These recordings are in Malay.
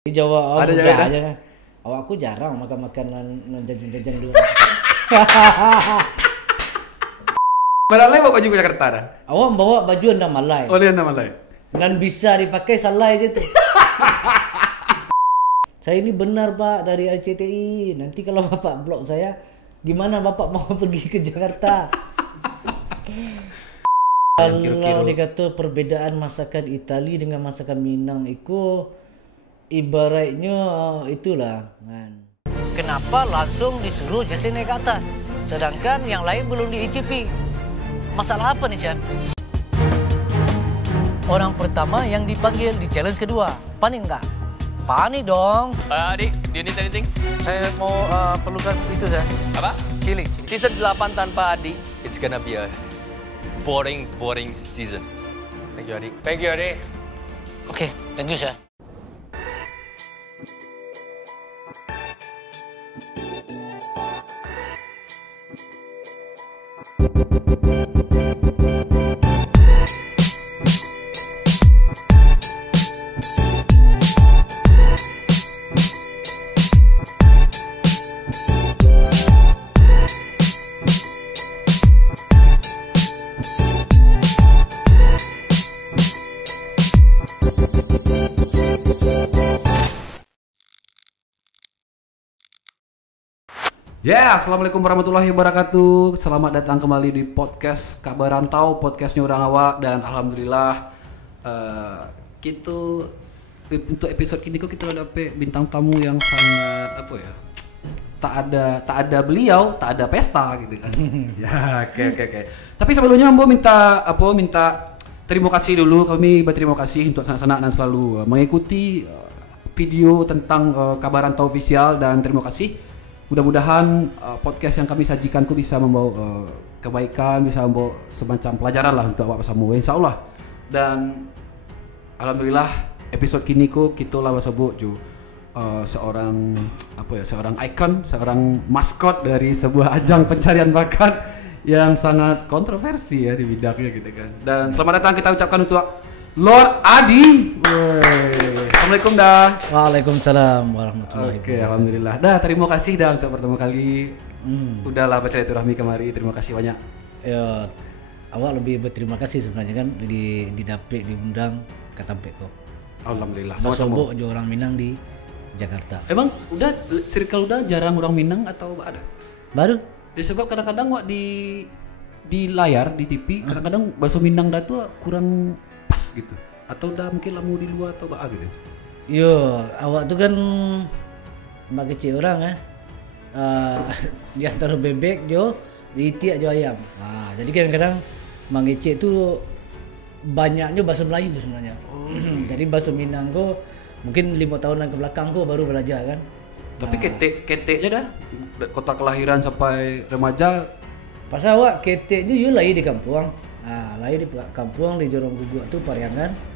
Di Jawa Ada udah Jawa, aja. Aku jarang makan makanan jajan-jajan dulu. Malay bawa baju ke Jakarta dah. Awak bawa baju anda Malay. Oh, dia Malay. Dan bisa dipakai salai aja tuh. Saya ini benar Pak dari RCTI. Nanti kalau Bapak blok saya, gimana Bapak mau pergi ke Jakarta? Kalau dikata perbedaan masakan Itali dengan masakan Minang itu ibaratnya itulah kan. Kenapa langsung disuruh Jesslyn naik ke atas? Sedangkan yang lain belum diicipi. Masalah apa nih, Chef? Orang pertama yang dipanggil di challenge kedua. Panik nggak? Panik dong. Adik, do you need anything? Saya mau perlukan itu saya. Apa? Chili. Season 8 tanpa Adi, it's gonna be a boring season. Thank you, Adi. Thank you, Adi. Oke, thank you, Chef. Ya, assalamualaikum warahmatullahi wabarakatuh. Selamat datang kembali di podcast Kabar Rantau, podcastnya orang awak. Dan alhamdulillah kita untuk episode ini kok kita dapat bintang tamu yang sangat apa ya? Tak ada beliau, tak ada pesta gitu kan. Ya, oke. Tapi sebelumnya Ambo minta terima kasih dulu. Kami berterima kasih untuk sanak-sanak dan selalu mengikuti video tentang Kabar Rantau official, dan terima kasih. Mudah-mudahan podcast yang kami sajikan ku bisa membawa kebaikan, bisa membawa semacam pelajaran lah untuk awak semua, insya Allah. Dan alhamdulillah episode kini ku kita lah sebut ju seorang ikon, seorang maskot dari sebuah ajang pencarian bakat yang sangat kontroversi ya di bidangnya gitu kan. Dan selamat datang kita ucapkan untuk Lord Adi. Assalamualaikum dah. Waalaikumsalam warahmatullahi Oke, wabarakatuh. alhamdulillah. Dah, terima kasih dah untuk pertama kali. Udahlah bersilaturahmi kemari. Terima kasih banyak. Ya, awak lebih berterima kasih sebenarnya kan didapet diundang ke Tampek kok. Alhamdulillah. Sama-sama aja orang Minang di Jakarta. Emang udah circle udah jarang orang Minang atau ada? Baru? Ya, sebab kadang-kadang wak di layar di TV kadang-kadang bahasa Minang dah tuh kurang pas gitu. Atau udah mungkin lamu di luar atau apa gitu. Yo, awak tuh kan mak kecil orang di antara bebek jo, itiak jo ayam. Nah, jadi kadang-kadang mak kecil tuh banyaknya bahasa Melayu sebenarnya. Jadi bahasa Minang ko mungkin 5 tahunan ke belakang ko baru belajar kan. Tapi keteknya dah kota kelahiran sampai remaja. Pas awak keteknya yo lahir di kampung. Nah, lahir di kampung di Jorong Guguk tuh Pariangan.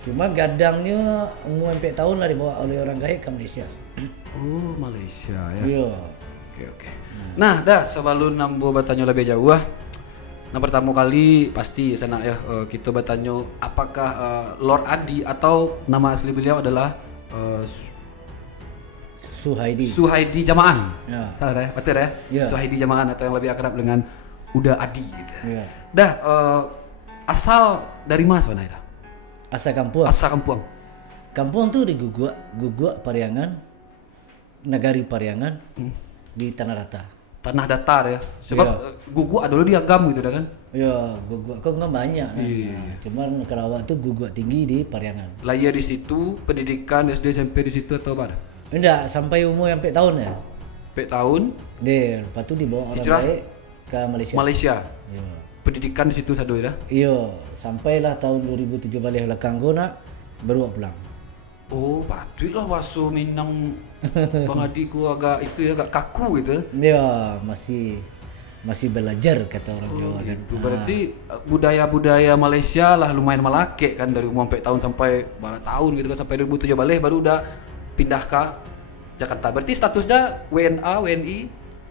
Cuma gadangnya umur 4 tahun lah dibawa oleh orang gaib ke Malaysia. Oh, Malaysia ya. Iya. Oke. Nah, dah sebelum nambo bertanya lebih jauh nah pertama kali pasti sana ya kita bertanya apakah Lord Adi atau nama asli beliau adalah Suhaidi Jamaan. Ya. Salah dah, betul ya? Ya. Suhaidi Jamaan atau yang lebih akrab dengan Uda Adi gitu. Ya. Dah asal dari mana sebenarnya? Asal kampung. Asal kampung. Kampung tuh di Guguk Pariangan, Nagari Pariangan di Tanah Rata. Tanah datar ya. Sebab Guguk ada dulu di Agam gitu dah kan. Ya, Guguk kan banyak. Iya. Nah, cuman kalau awak tuh Guguk tinggi di Pariangan. Lahir di situ, pendidikan SD SMP di situ atau apa? Enggak, sampai umur yang 4 tahun ya. 4 tahun. Deh, lepas tu dibawa orang Hijrah baik ke Malaysia. Malaysia. Ya. Pendidikan di situ satu ya. Iya, sampailah tahun 2007 balik belakang gua nak baru pulang. Oh, patutlah wasu Minang Bang Adiku agak itu ya agak kaku gitu. Ya, masih belajar kata orang Jawa kan. Itu berarti budaya-budaya Malaysia lah lumayan melake kan dari umur 4 tahun sampai berapa tahun gitu kan sampai 2007 balik baru udah pindah ke Jakarta. Berarti statusnya WNA, WNI?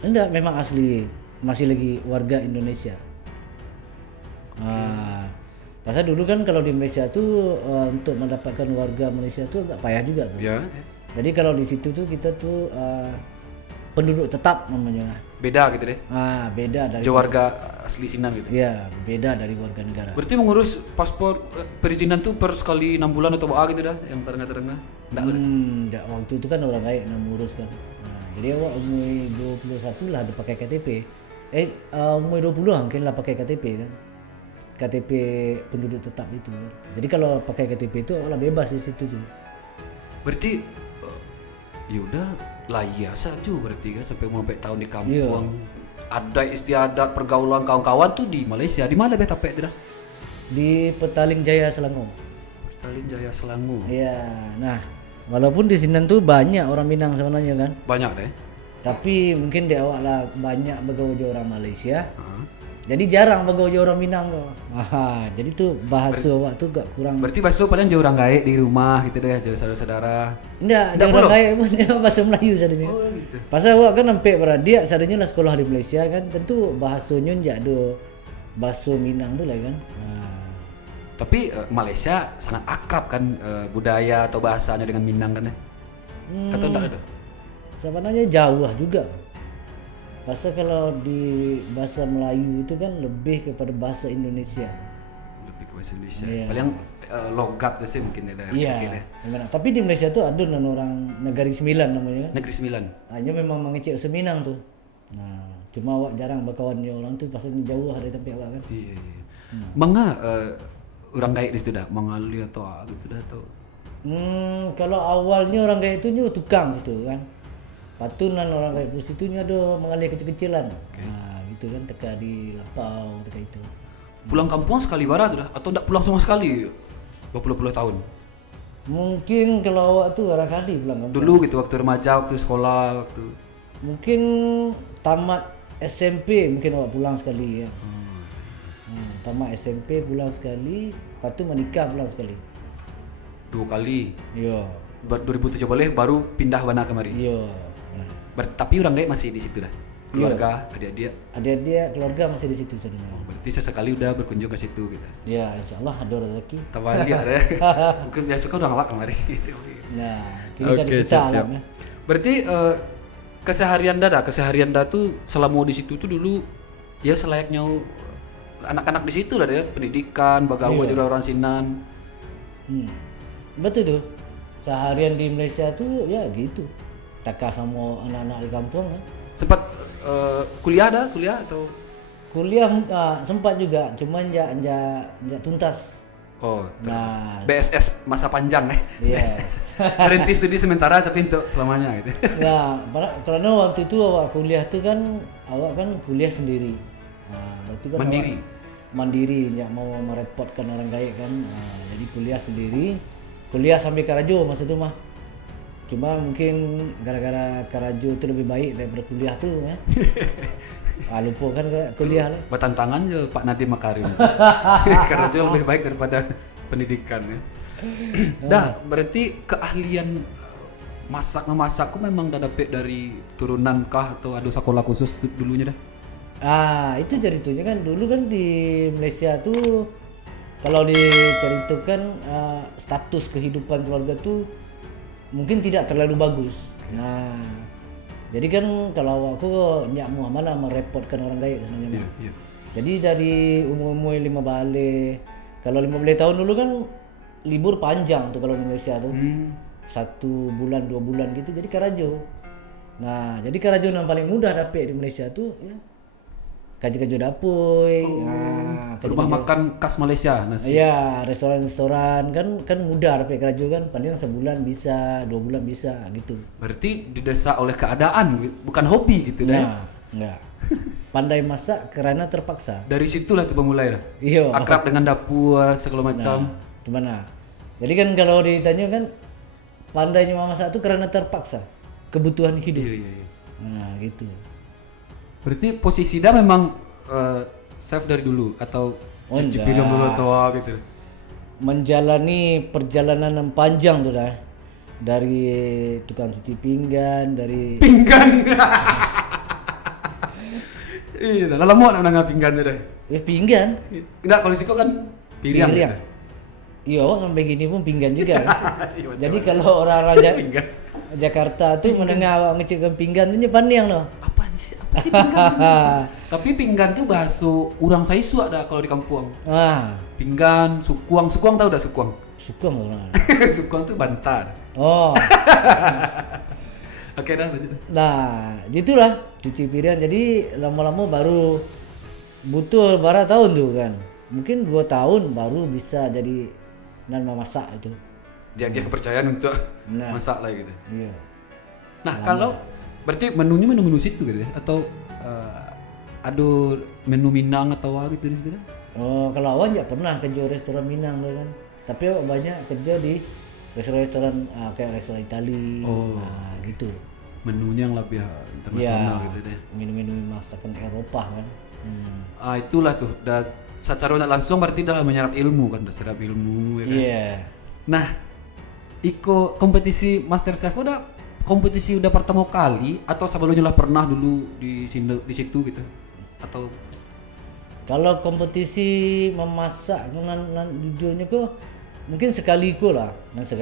Enggak, memang asli masih lagi warga Indonesia. Pasal dulu kan kalau di Malaysia tuh untuk mendapatkan warga Malaysia tuh agak payah juga tuh. Ya. Jadi kalau di situ tuh kita tuh penduduk tetap namanya. Beda gitu deh. Beda dari Warga asli Sinan gitu. Iya, beda dari warga negara. Berarti mengurus paspor perizinan tuh per sekali 6 bulan atau apa gitu dah yang terengah-terengah? Enggak lah. Enggak, waktu itu kan orang kaya yang ngurus kan. Nah, jadi awak umur 21 lah ada pakai KTP. Umur 20 lah mungkin lah pakai KTP kan. KTP penduduk tetap itu kan. Jadi kalau pakai KTP itu awak lah bebas di situ tuh. Berarti ya udah layak saja berarti kan sampai mau tahun di kampung. Ada istiadat pergaulan kawan-kawan tuh di Malaysia. Di mana beta itu dah? Di Petaling Jaya Selangor. Petaling Jaya Selangor. Iya. Nah, walaupun di Sinan tuh banyak orang Minang sebenarnya kan. Banyak deh. Tapi mungkin di awak lah banyak begaul orang Malaysia. Jadi jarang begaul orang Minang kok. Jadi tuh bahasa awak tuh gak kurang. Berarti bahasa paling jauh orang gaek di rumah gitu deh, jauh saudara-saudara. Enggak orang gaek pun bahasa Melayu sadanya. Oh gitu. Pasal awak kan sampai beradik sadanya lah sekolah di Malaysia kan, tentu bahasanya enggak ada bahasa Minang tuh lah kan. Tapi Malaysia sangat akrab kan budaya atau bahasanya dengan Minang kan ya? Atau enggak ada? Sebenarnya jauh lah juga. Pasal kalau di bahasa Melayu itu kan lebih kepada bahasa Indonesia. Lebih ke bahasa Indonesia. Iya. Paling logat tuh sih mungkin ada. Iya. Gimana? Tapi di Malaysia tuh ada orang Negeri Sembilan namanya kan. Negeri Sembilan. Hanya memang mengecek Seminang tuh. Nah, cuma awak jarang berkawan dengan orang tuh pasal jauh dari tempat awak kan. Iya. Manga orang gaek di situ dah, mengali atau gitu dah atau. Kalau awalnya orang gaek itu tukang situ kan. Patunan orang kayak pus itu ada mengalir kecil-kecilan. Nah, gitu kan teka di lapau teka itu. Pulang kampung sekali barat dah atau enggak pulang sama sekali? Berpuluh-puluh tahun. Mungkin kalau awak tuh barangkali pulang kampung. Dulu gitu waktu remaja, waktu sekolah, waktu mungkin tamat SMP mungkin awak pulang sekali ya. Tamat SMP pulang sekali, lepas tu menikah pulang sekali. 2 kali. Iya. 2017 baru pindah Bana kemari. Iya. Tapi orang gaek masih di situ dah. Keluarga, adik-adik. Adik-adik keluarga masih di situ sebenarnya. Berarti sesekali udah berkunjung ke situ gitu. Ya, insyaallah ada rezeki. Tabar dia deh. Mungkin biasa kan udah ngelak kemari gitu. Nah, kita cari kita alam ya. Berarti keseharian dah tuh selama di situ tuh dulu ya selayaknya anak-anak di situ lah ya, pendidikan, bagaimana juga orang Sinan. Betul tuh. Seharian di Malaysia tuh ya gitu. Taka sama anak-anak di kampung kan. Sempat kuliah atau kuliah sempat juga, cuman enggak tuntas. Oh, nah, BSS masa panjang Iya. Berhenti studi sementara tapi untuk selamanya gitu. Nah, karena waktu itu awak kuliah tuh kan awak kan kuliah sendiri. Nah, berarti kan mandiri, enggak mau merepotkan orang gaek kan. Nah, jadi kuliah sendiri, kuliah sampai Karajo masa itu mah. Cuma mungkin gara-gara Karajo itu lebih baik daripada kuliah tuh ya. Lupa kan kuliah lah. Bertantangan je Pak Nadiem Makarim. Karajo lebih baik daripada pendidikan ya. Dah, berarti keahlian memasak memang dah dapat dari turunan kah atau ada sekolah khusus dulunya dah? Itu ceritanya kan dulu kan di Malaysia tuh kalau diceritakan status kehidupan keluarga tuh mungkin tidak terlalu bagus. Nah, jadi kan kalau aku nyak mau mana merepotkan orang gaek sebenarnya. Iya. Jadi dari umur 5 balik, kalau 15 tahun dulu kan libur panjang tuh kalau di Malaysia tuh. 1 bulan 2 bulan gitu jadi Karajo. Nah, jadi Karajo yang paling mudah dapet di Malaysia tuh ya kaji-kaji dapur. Rumah makan khas Malaysia nasi. Iya, restoran-restoran kan mudah dapet Karajo kan, paling sebulan bisa, 2 bulan bisa gitu. Berarti didesak oleh keadaan, bukan hobi gitu dah. Enggak. Pandai masak karena terpaksa. Dari situlah tuh pemulai dah. Iya. Akrab dengan dapur segala macam. Gimana? Jadi kan kalau ditanya kan pandainya memasak itu karena terpaksa, kebutuhan hidup. Iya. Nah, gitu. Berarti posisi dah memang chef dari dulu atau cuci piring dulu atau gitu. Menjalani perjalanan yang panjang tuh dah. Dari tukang cuci pinggan, dari Iya, lama mau nak pinggan tu dah. Ya pinggan. Enggak, kalau siko kan piring. Iya, sampai gini pun pinggan juga kan. Jadi kalau orang raja Jakarta tuh mendengar awak ngecikkan pinggan tu pandang loh. Apa sih pinggan? Tapi pinggan tuh bahasa orang Saisu ada kalau di kampung. Pinggan, sukuang tahu dah sukuang? Sukuang orang. Sukuang tuh bantar. Oh. Oke dah lanjut. Nah, gitulah cuci piring. Jadi lama-lama baru butuh berapa tahun tuh kan. Mungkin 2 tahun baru bisa jadi dan memasak itu. Dia kepercayaan untuk masak lah gitu. Iya. Nah, kalau berarti menunya menu situ gitu ya? Atau ada menu Minang atau apa gitu di situ? Oh, kalau awak nggak pernah kerja restoran Minang tuh kan. Tapi awak banyak kerja di restoran kayak restoran Itali. Nah, gitu. Menunya yang lebih internasional ya, gitu deh. Minum-minum masakan Eropa kan. Itulah tuh. Secara langsung berarti dalam menyerap ilmu kan, serap ilmu ya kan. Iya. Nah, iko kompetisi MasterChef udah pertama kali atau sebelumnya lah pernah dulu di situ gitu atau kalau kompetisi memasak jujurnya kok mungkin sekali kok lah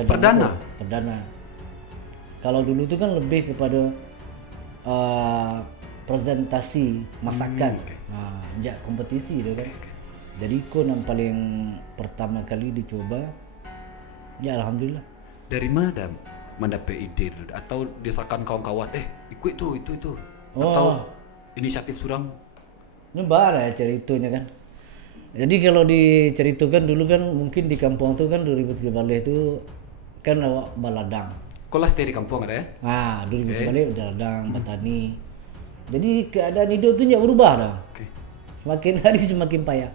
perdana. Kalau dulu itu kan lebih kepada presentasi masakan. Sejak kompetisi itu kan. Jadi kok yang paling pertama kali dicoba ya alhamdulillah. Dari mana mendapat ide atau desakan kawan-kawan ikut itu atau inisiatif surang? Ini lah ya ceritanya kan. Jadi kalau diceritakan dulu kan mungkin di kampung tuh kan 2017 itu kan awak baladang. Kelas dari kampung ada ya? 2017 baladang, petani. Jadi keadaan hidup tuh nggak berubah dah. Semakin hari semakin payah.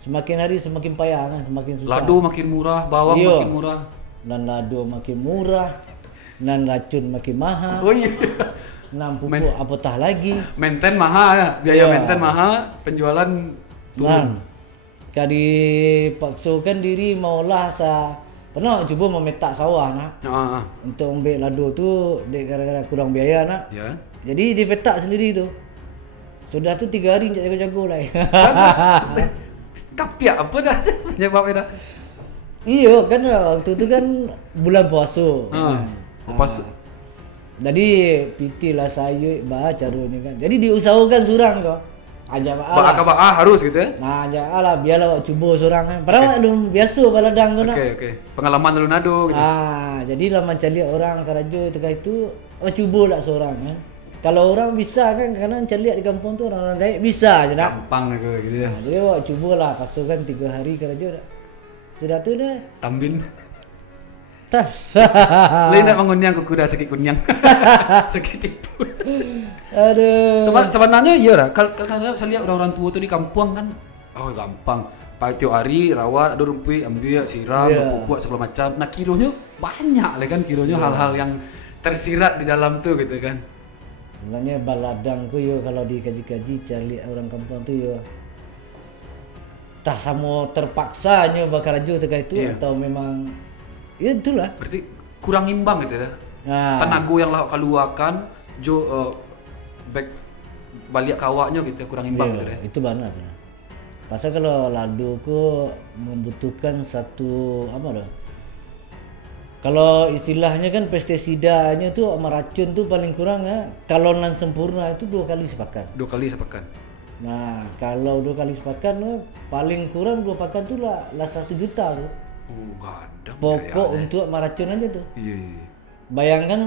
Semakin hari semakin payah kan, semakin susah. Lado makin murah, bawang makin murah. Dan lado makin murah. Dan racun makin mahal. Oh iya. Nan pupuk apatah lagi. Maintain mahal ya. Biaya maintain mahal, penjualan turun. Kali paksakan diri maulah pernah coba memetak sawah nak. Untuk ambil lado tu gara-gara kurang biaya nak. Ya. Jadi dipetak sendiri tu. Sudah tu 3 hari jago-jago lah. Kapiak apa dah penyebabnya dah? Iya kan waktu tu kan bulan puasa. Pas. Jadi PT lah saya caranya kan. Jadi diusahakan surang kau. Ajak harus gitu ya? Nah, ajak lah biarlah awak cuba surang kan. Padahal belum biasa baladang kau nak. Oke. Pengalaman lu nado gitu. Jadi lah macam lihat orang karajo itu awak cuba lah surang kan. Kalau orang bisa kan, karena lihat di kampung tu orang Dayak bisa je nak. Gampang gitu ya. Jadi awak cubalah pasukan 3 hari kerja dah. Sudah tu dah. Tambin. Tak. Lain nak mengunyang kuda sakit kunyang. Sakit tipu. Aduh. Sebenarnya iya lah. Kalau saya lihat orang-orang tua tu di kampung kan, gampang. Tiap hari rawat, ada rumput, ambil, siram, pupuk segala macam. Nah kilonya banyak lah kan, hal-hal yang tersirat di dalam tu gitu kan. Sebenarnya baladang tu yo kalau dikaji-kaji cari orang kampung tu yo tak sama terpaksanya bakar raju terkait itu atau memang ya itulah. Berarti kurang imbang gitu ya. Tenaga yang lah keluarkan balik kawaknya gitu kurang imbang gitu ya. Itu benar. Pasal kalau lado ku membutuhkan satu apa dah? Kalau istilahnya kan pestisidanya tu sama racun tu paling kurang kalau nan sempurna itu 2 kali sepakan. 2 kali sepakan. Nah, kalau 2 kali sepakan paling kurang 2 pakan tu lah 1 juta tu. Gadang. Pokok untuk sama racun aja tu. Iya. Bayangkan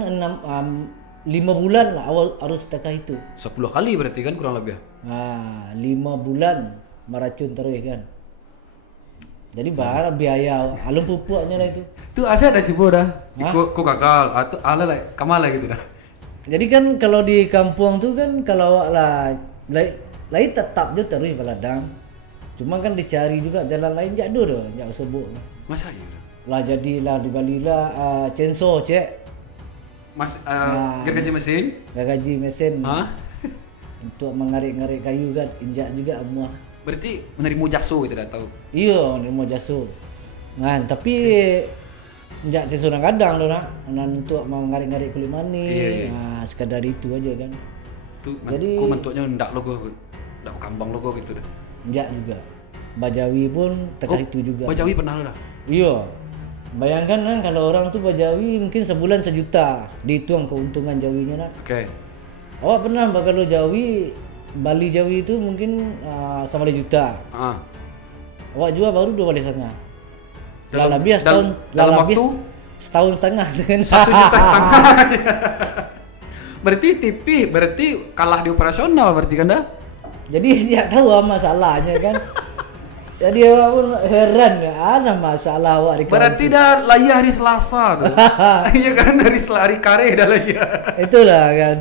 5 bulan lah awal harus takah itu. 10 kali berarti kan kurang lebih. 5 bulan meracun terus kan. Jadi biaya alun pupuknya lah itu. Tu asal ada coba dah. Kok gagal atau ala lah kamala gitu dah. Jadi kan kalau di kampung tu kan kalau lah tetap je terus baladang. Cuma kan dicari juga jalan lain jak dah, jak sebut. Masa iya? Lah jadilah di Bali lah chainsaw cek. Gergaji mesin? Gergaji mesin. Untuk mengarik-ngarik kayu kan injak juga semua. Berarti menerima jaso gitu dah tahu. Iya, menerima jaso. Nah, tapi enggak sesuatu kadang tu nak untuk mengarik-ngarik kulit manis. Sekadar itu aja kan. Jadi kok bentuknya ndak logo, ndak kambang logo gitu dah. Enggak juga. Bajawi pun tekah itu juga. Bajawi pernah lo dah? Iya. Bayangkan kan kalau orang tuh Jawi mungkin sebulan 1 juta dihitung keuntungan Jawinya nak. Oke. Awak pernah kalau Jawi Bali Jawi itu mungkin sama 2 juta. Awak jual baru 2,5 kali. Lebih setahun. Dalam waktu setahun setengah dengan 1,5 juta. Berarti tipih, berarti kalah di operasional berarti kan dah? Jadi dia tahu masalahnya kan. Jadi awak pun heran ya, ada masalah awak di kampung. Berarti dah layah hari Selasa tuh. Iya kan, dari hari kare dah layah. Itulah kan.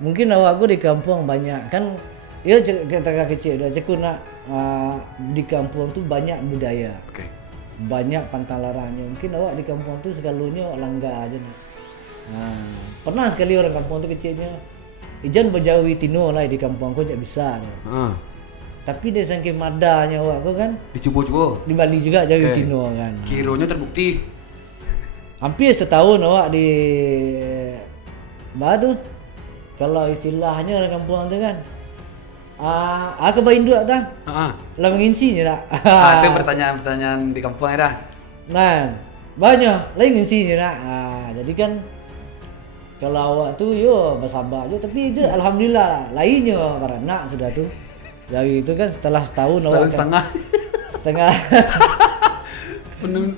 Mungkin awakku di kampung banyak kan. Ya ketika kecil dah ceku nak di kampung tuh banyak budaya. Oke. Banyak pantang larangnya. Mungkin awak di kampung tuh sekalunya awak langgar aja nak. Pernah sekali orang kampung tuh kecilnya ijan berjawi tino lah di kampung aku tak bisa. Tapi dia saking madanya awak kau kan dicuba-cuba di Bali juga jawi tino kan. Kironya terbukti. Hampir setahun awak di Badu. Kalau istilahnya orang kampung tu kan aku bayin duit dah. Lah menginsinya dah. Itu pertanyaan-pertanyaan di kampung dah. Nah, banyak lain insinya dah. Jadi kan kalau awak tu yo bersabar je, tapi itu alhamdulillah lainnya beranak sudah tu. Jadi itu kan setelah setahun awak setengah setengah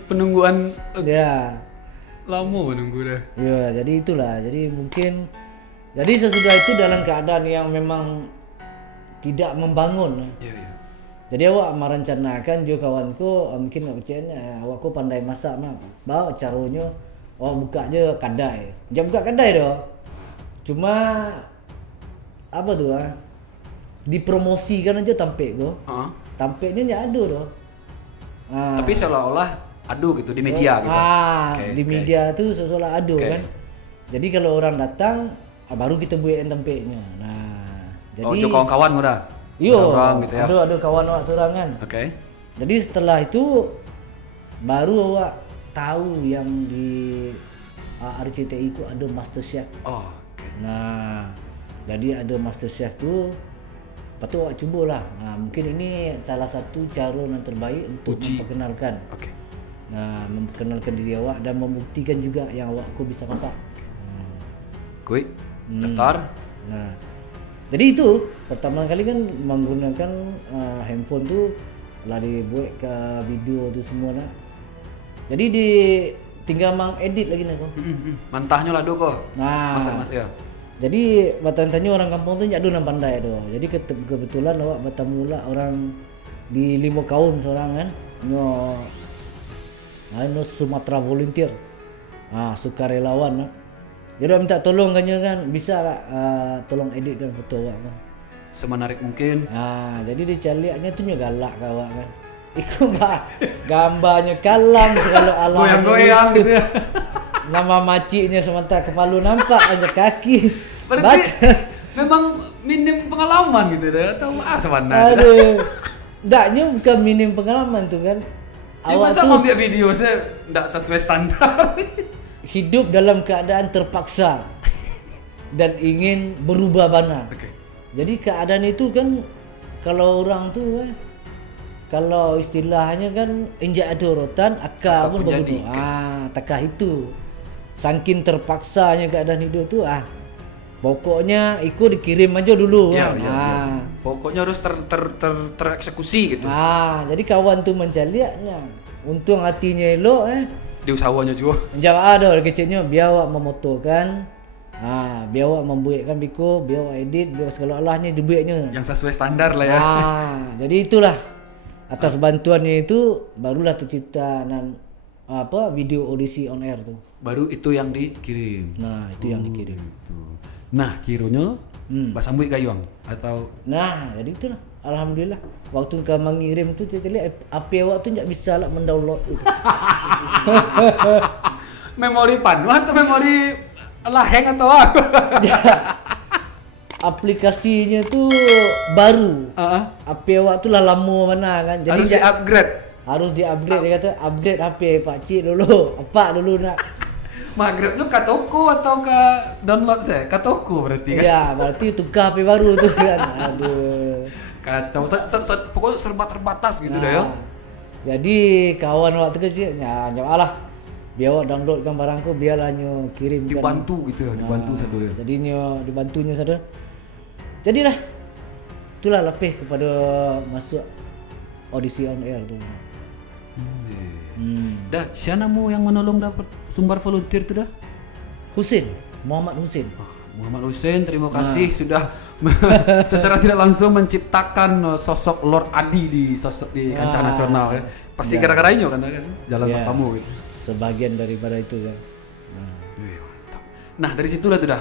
penungguan ya lama menunggu dah. Ya, jadi itulah. Jadi mungkin jadi sesudah itu dalam keadaan yang memang tidak membangun. Ya. Jadi awak merencanakan juga kawanku mungkin kecilnya awakku pandai masak mah. Bawa caranya awak buka je kedai. Jangan buka kedai doh. Cuma apa tu dipromosikan aja tampek tu. Tampek ni ada doh. Tapi seolah-olah adu gitu di media gitu. Di media tu seolah adu kan. Jadi kalau orang datang baru kita buat tampeknya. Jadi kawan-kawan udah. Orang gitu ya. Ada kawan awak seorang kan. Jadi setelah itu baru awak tahu yang di RCTI ku ada Master Chef. Nah, jadi ada Master Chef tu. Lepas tu awak cubalah. Mungkin ini salah satu cara yang terbaik untuk memperkenalkan. Nah, memperkenalkan diri awak dan membuktikan juga yang awakku bisa masak. Kuy, daftar. Nah, jadi itu pertama kali kan menggunakan handphone tu lah dibuat ke video tu semua nak. Jadi di tinggal mang edit lagi nak kau. Mantahnya lah kok. Ya. Jadi tanya orang kampung tu nyak ada pandai tu. Jadi kebetulan awak bertemu lah orang di 5 kaum seorang kan. No Sumatera volunteer. Sukarelawan nak. Jadi minta tolong kan bisa tak tolong editkan foto awak kan. Semenarik mungkin. Jadi dia caliaknya tu galak ke awak kan. Iku gambarnya kalam segala alam. Goyang-goyang gitu ya. Nama maciknya sementara kepala nampak aja kaki. Berarti memang minim pengalaman gitu dah atau sebenarnya. Ndaknya bukan minim pengalaman tu kan. Awak masa ambil video saya ndak sesuai standar. Hidup dalam keadaan terpaksa dan ingin berubah benar. Jadi keadaan itu kan kalau orang tu kalau istilahnya kan injak ada rotan akal pun begitu. Takah itu. Saking terpaksanya keadaan hidup tu pokoknya ikut dikirim aja dulu ya. Pokoknya harus tereksekusi gitu. Jadi kawan tu mencaliaknya. Untung hatinya elok diusahanya juga. Jawab ada orang kecilnya biar awak memotokan. Biar awak membuatkan biko, biar awak edit, biar segala alahnya dibuatnya yang sesuai standar lah ya. Jadi itulah atas bantuannya itu barulah tercipta video audisi on air tu. Baru itu yang dikirim. Nah, itu yang dikirim. Gitu. Nah, kironya basambui gayung atau jadi itulah. Alhamdulillah. Waktu kau mengirim tu saya lihat api awak tu tak bisa lah mendownload tu. Memori penuh atau memori hang atau apa? Aplikasinya tu baru. Api awak tu lah lama mana kan. Jadi harus di-upgrade. Harus di-upgrade. Dia kata upgrade HP pak cik dulu. Apa dulu nak. Maghrib tu ke toko atau ke download saya? Ke toko berarti kan? Ya, berarti tukar HP baru tu kan. Aduh. Kacau. Pokoknya serba terbatas gitu dah ya. Jadi kawan waktu kecil jawab lah. biar awak downloadkan barangku, biarlah nyo kirimkan. Dibantu gitu ya, dibantu satu ya. Jadi nyo dibantunya satu. Jadilah itulah lebih kepada masuk audisi on air tu. Dah, siapa yang menolong dapat sumber volunteer tu dah? Husin, Muhammad Husin. Muhammad Hussein, terima kasih sudah secara tidak langsung menciptakan sosok Lord Adi di kancah nasional ya. Pasti gara-gara ini kan jalan pertama gitu. Sebagian daripada itu kan. Mantap. Nah dari situlah tu dah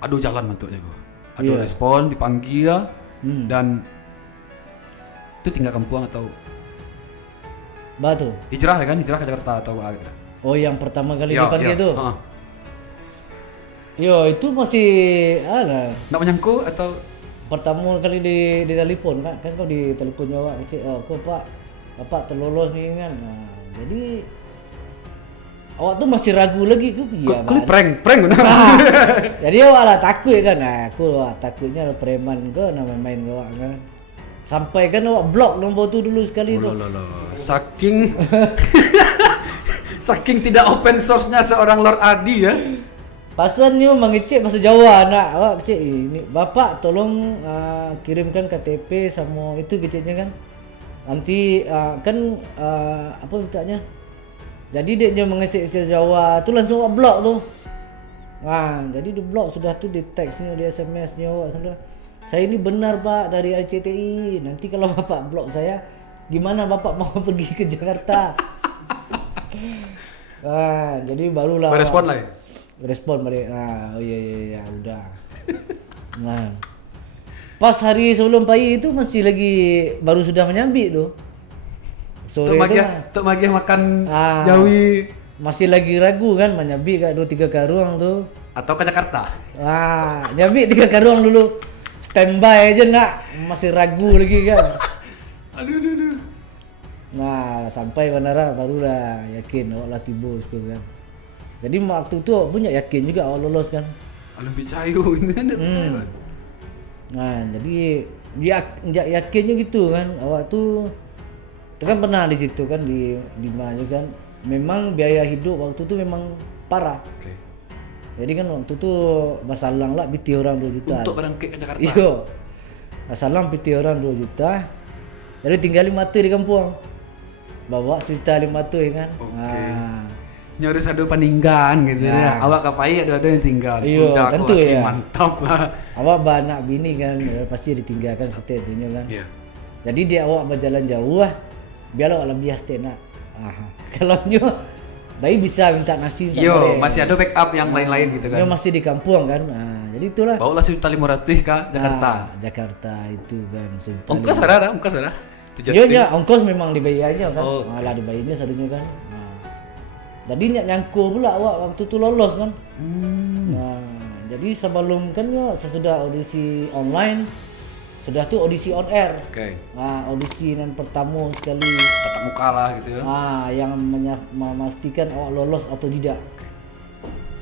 adu jalan bentuknya gua. Adu respon dipanggil dan itu tinggal kampung atau Batu. hijrah kan, hijrah ke Jakarta atau apa gitu. Oh yang pertama kali dipanggil tu. Heeh. Yo itu masih Nak menyangkut atau pertama kali di telefon kan kau di telepon awak cik, kau bapak terlolos ni kan. Jadi awak tu masih ragu lagi ke kau prank benar. Jadi awak lah takut kan. Aku takutnya preman ke nak main awak kan. Sampai kan awak blok nombor tu dulu sekali tu. Saking saking tidak open source-nya seorang Lord Adi ya. Pasal ni mengecek bahasa Jawa nak awak kecek ini bapak tolong kirimkan KTP sama itu keceknya kan. Nanti kan apa mintanya. Jadi dia mengecek bahasa Jawa tu langsung awak blok tu. Jadi di blok sudah tu di teksnya di SMS-nya awak sudah. Saya ini benar Pak dari RCTI. Nanti kalau bapak blok saya, gimana bapak mau pergi ke Jakarta? Jadi barulah. Berespon lah. Respon balik. Oh iya udah. Pas hari sebelum pagi itu masih lagi baru sudah menyambi tu. Sore tu magi makan Jawi. Masih lagi ragu kan menyambi kat 2-3 karuang tu. Atau ke Jakarta. Nyambi 3 karuang dulu. Standby aja nak, masih ragu lagi kan. Aduh. Sampai bandara barulah yakin awak lah tiba sekali kan. Jadi waktu tu awak punya yakin juga awak lolos kan. Lebih cayu ini jadi dia yakinnya gitu kan. Awak tu kan pernah di situ kan di mana kan. Memang biaya hidup waktu tu memang parah. Okay. Jadi kan waktu tu Basalang lah piti orang 2 juta. Untuk berangkat ke Jakarta. Iyo. Basalang piti orang 2 juta. Jadi tinggal 500 di kampung. Bawa cerita 500 kan. Nyaris ada peninggalan gitu ya. Awak kapai ada yang tinggal. Iyo, tentu ya. Mantap lah. Awak banyak bini kan, pasti ditinggalkan stay itunya kan. Iya. Jadi dia awak berjalan jauh biar awak lebih stay nak. Kalau nyo tapi bisa minta nasi sama masih ada backup yang lain-lain gitu kan. Nyo masih di kampung kan. Jadi itulah. Bawalah 1.500 ke Jakarta. Jakarta itu kan. Ongkos ada. Iya, ongkos memang dibayarnya kan. Malah dibayarnya sadunya kan. Jadi nyangkul pula awak waktu tu lolos kan. Jadi sebelum kan sesudah audisi online sudah tu audisi on air. Audisi yang pertama sekali tatap muka lah gitu ya. Yang memastikan awak lolos atau tidak.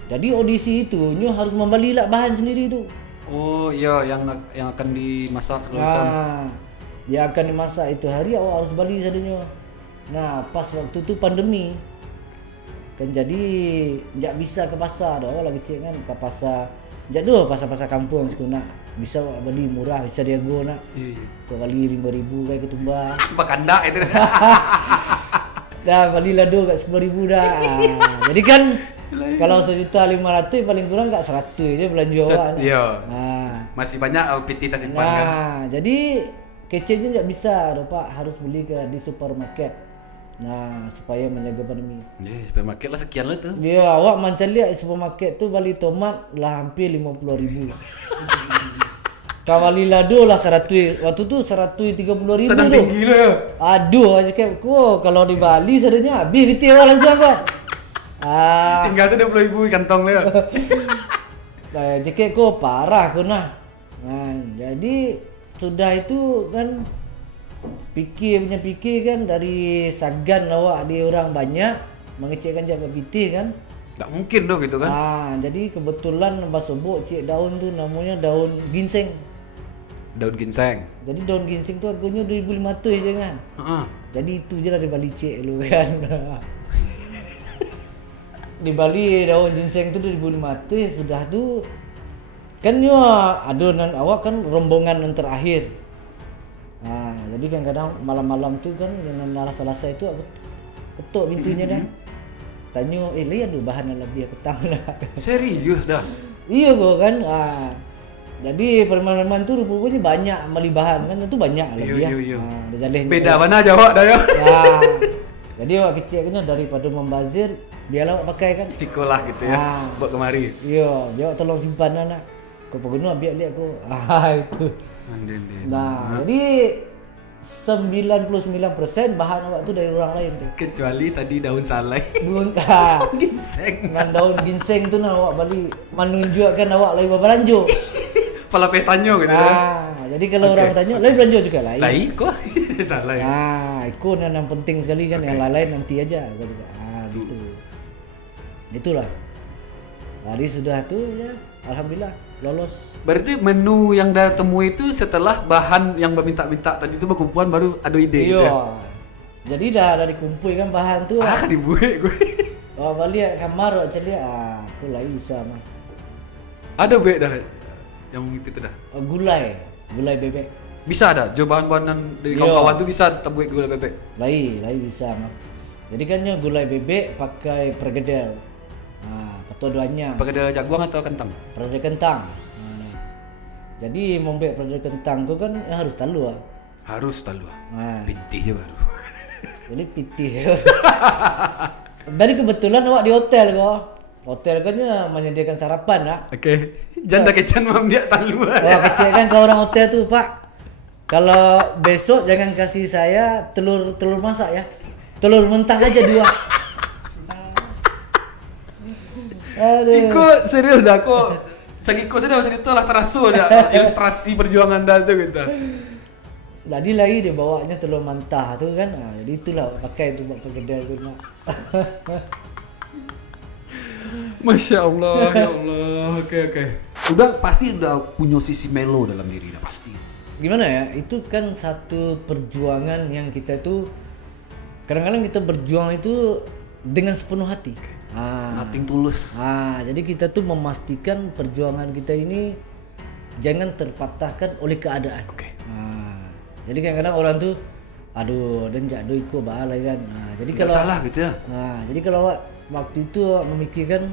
Jadi audisi itu nyo harus membelilah bahan sendiri tu. Oh iya, yang akan dimasak segala macam. Yang akan dimasak itu hari awak harus beli sadunya. Pas waktu tu pandemi kan jadi tak bisa ke pasar dah lah kecil kan ke pasar. Jatuh pasar-pasar kampung sekolah bisa beli murah, bisa dia go nak. Kau beli 5,000 kayak ketumbar. Bakanda itu. Dah belilah do kat 10,000 dah. Jadi kan kalau 1.500.000 paling kurang kat 100 je belanja awak. Iya. Masih banyak PT tersimpan kan. Jadi kecilnya tak bisa Pak, harus beli di supermarket. Supaya menjaga pandemi. Supermarket lah sekian lah tu. Ya, awak macam lihat supermarket tu beli tomat lah hampir 50,000. Kawali lado lah 100. Waktu tu 130,000 sedang tu. Tinggi lah. Aduh, cakap aku kalau di Bali sadanya habis biti awak langsung apa. Tinggal 20,000 di kantong dia. Cakap aku parah aku nah. Jadi sudah itu kan fikir kan dari Sagan awak dia orang banyak mengecekkan jaga piti kan. Tak mungkin doh gitu kan. Jadi kebetulan basobok cik daun tu namanya daun ginseng. Daun ginseng. Jadi daun ginseng tu harganya 2,500 je kan. Jadi itu je lah dia balik cik dulu kan. di Bali daun ginseng itu 2005 sudah tuh kan yo adonan awak kan rombongan yang terakhir. Nah, jadi kan kadang malam-malam tuh kan dengan Selasa itu aku ketuk pintunya dah. Tanya, lihat aduh bahan lebih ketang lah. Serius dah. Iya kok kan. Jadi permainan tuh rupanya banyak meli bahan kan itu banyak lebih ya. Iya. Beda mana Jawa dah ya. Ya. Jadi awak kecil kan daripada membazir biarlah awak pakai kan. Sekolah gitu ya. Buat kemari. Iya, dia tolong simpan anak. Kau pegunung biar lihat aku. Itu. Nah, jadi 99% bahan awak tu dari orang lain tu. Kecuali tadi daun salai. Buntah. Ginseng. Dengan daun ginseng tu nak awak balik menunjukkan awak lagi berbelanja. Pala petanya gitu kan. Jadi kalau orang tanya, lagi belanja juga lain. Lain kok. Salah ya. Itu yang penting sekali kan, yang lain nanti aja. Gitu. Itulah. Hari sudah tu ya, alhamdulillah lolos. Berarti menu yang dah temui itu setelah bahan yang minta tadi itu berkumpulan baru ada ide gitu ya? Jadi dah dari kumpul kan bahan tu. Kan dibuat gue. Balik kamar aja lihat. Aku lagi bisa mah. Ada bebek dah yang itu dah. Gulai bebek. Bisa ada. Coba bahan-bahan dari kawan-kawan tu bisa buat gulai bebek. Lai bisa mah. Jadi kan gulai bebek pakai pergedel. Atau duanya. Pergedel jagung atau kentang? Pergedel kentang. Jadi membuat pergedel kentang tu kan harus talua. Harus talua. Pitih je baru. Jadi pitih. Dari kebetulan awak di hotel kok. Hotel kan menyediakan sarapan lah. Okey. Janda kecan membiak talua. Kecil kan ke orang hotel tu, Pak. Kalau besok jangan kasih saya telur masak ya. Telur mentah aja 2. Ikut serius dah kok. Sagiko sudah cerita lah terasa dah ilustrasi perjuangan dah tu gitu. Jadi lagi dia bawanya telur mentah tu kan. Jadi itulah pakai tu buat pergedel tu nak. Masya Allah, ya Allah. Okey. Udah pasti udah punya sisi melo dalam diri dah pasti. Gimana ya? Itu kan satu perjuangan yang kita tu kadang-kadang kita berjuang itu dengan sepenuh hati. Nothing tulus. Jadi kita tuh memastikan perjuangan kita ini jangan terpatahkan oleh keadaan. Okey. Jadi kadang-kadang orang tuh aduh dan jatuh ikut balai kan. Jadi kalau salah gitu ya. Jadi kalau waktu itu memikirkan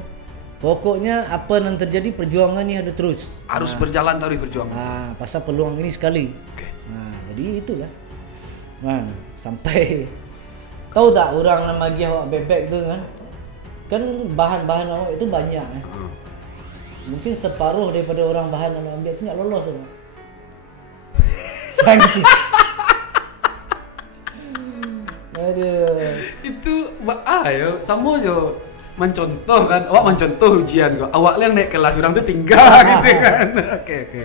pokoknya apa yang terjadi perjuangan ini ada terus. Harus berjalan terus perjuangan. Pasal peluang ini sekali. Okay. Jadi itulah. Sampai tahu tak orang nama dia awak bebek tu kan? Kan bahan-bahan awak itu banyak Mungkin separuh daripada orang bahan yang ambil tu tak lolos tu. Sangki. Aduh. Itu ya sama je mencontoh kan. Awak mencontoh ujian kok. Awak yang naik kelas orang tu tinggal gitu kan. Okey.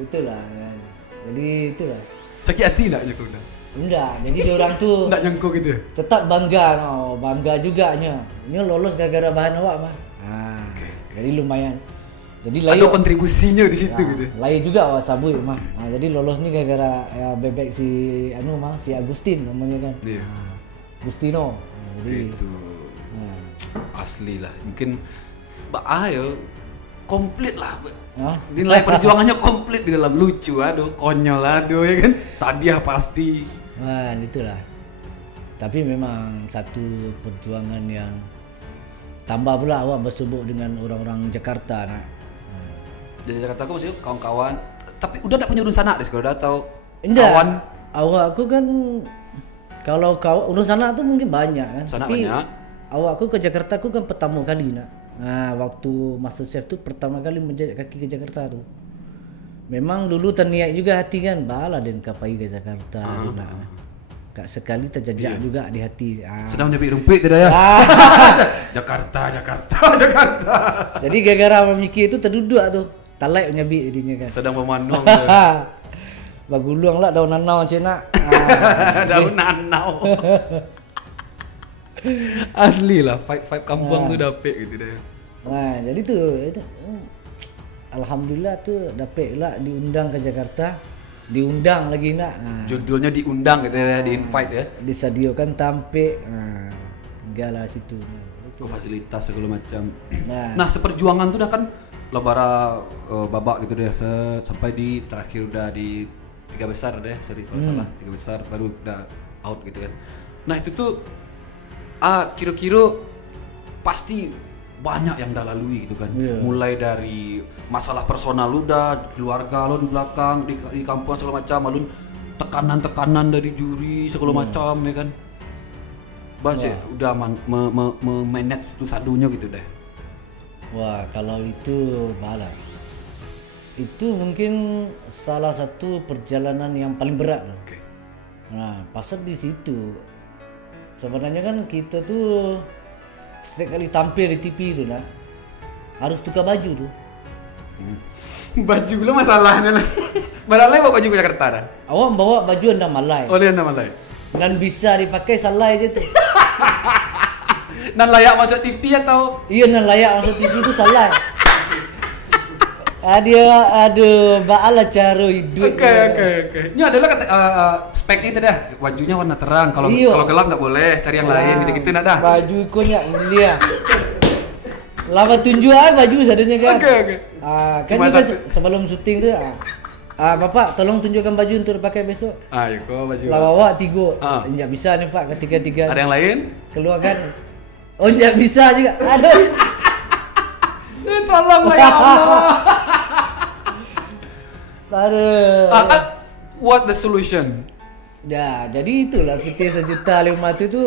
Itulah kan. Jadi itulah. Sakit hati tak nyekuk dah? Enggak, jadi dia orang tu tak nyangkuk gitu. Tetap bangga bangga juganya. Ini lolos gara-gara bahan awak mah. Jadi lumayan. Jadi ada kontribusinya di situ gitu. Lain juga awak sabui mah. Jadi lolos ni gara-gara bebek si si Agustin namanya kan. Iya. Agustino. Jadi itu. Asli lah. Mungkin ya komplit lah. Nilai perjuangannya komplit di dalam lucu, konyol, ya kan. Sadiah pasti. Itulah. Tapi memang satu perjuangan yang tambah pula awak bersebut dengan orang-orang Jakarta nak. Di Jakarta aku maksudnya kawan-kawan, tapi udah tak punya urun sanak deh sekarang atau kawan. Awak aku kan kalau urun sanak tu mungkin banyak kan. Sanak tapi banyak. Awak aku ke Jakarta aku kan pertama kali nak. Waktu MasterChef tu pertama kali menjejak kaki ke Jakarta tu. Memang dulu terniat juga hati kan, balah dan kapai ke Jakarta tu nak. Kak sekali terjejak juga di hati. Sedang nyebik rumpit tidak ya? Jakarta. Jadi gara-gara memikir itu terduduk tu. Talai nyebik dirinya kan. Sedang memandang. Baguluang lah daun nanau macam nak. Daun nanau. Asli lah, vibe kampung tu dapet gitu dah. Jadi tu alhamdulillah tu dapet lah diundang ke Jakarta. Diundang lagi nak. Judulnya diundang gitu ya, di invite ya. Disediakan tampik. Tinggal lah situ. gitu. fasilitas segala macam. Nah, Nah, seperjuangan tuh udah kan lebara babak gitu deh sampai di terakhir udah di 3 besar deh, sorry kalau salah 3 besar baru udah out gitu kan. Nah, itu tuh kira-kira pasti banyak yang udah lalui gitu kan. Iya. Mulai dari masalah personal lu udah, keluarga lu di belakang, di kampus segala macam, lalu tekanan-tekanan dari juri segala macam ya kan. Ya, udah manage itu sadunya gitu deh. wah kalau itu balas. Itu mungkin salah satu perjalanan yang paling berat. Oke. Nah, pasal di situ sebenarnya kan kita tuh setiap kali tampil di TV itu nah harus tukar baju tuh. Baju lu masalahnya lah. Barangnya bawa baju ke Jakarta dah. Awak bawa baju anda Malay Oh, dia nama lain. dan bisa dipakai salai aja tuh. Dan layak masuk TV atau Iya dan layak masuk TV itu salai. Aduh, baala cara hidup. Oke. Ini adalah speknya itu dah. Bajunya warna terang. Kalau Iya. gelap nggak boleh. Cari yang lain gitu-gitu nak dah. Baju ikutnya dia. Lama tunjuk aja baju sadanya kan. Oke. Kan Cuma juga satu. sebelum syuting tuh. Bapak tolong tunjukkan baju untuk dipakai besok. Ayo kok baju. Lah bawa 3. Ah. Enggak bisa nih Pak ketiga-tiga. Ada yang lain? Keluar kan. Oh enggak bisa juga. Aduh. Tolonglah ya Allah. Aduh. What the solution? Ya, jadi itulah kita 1.500.000 itu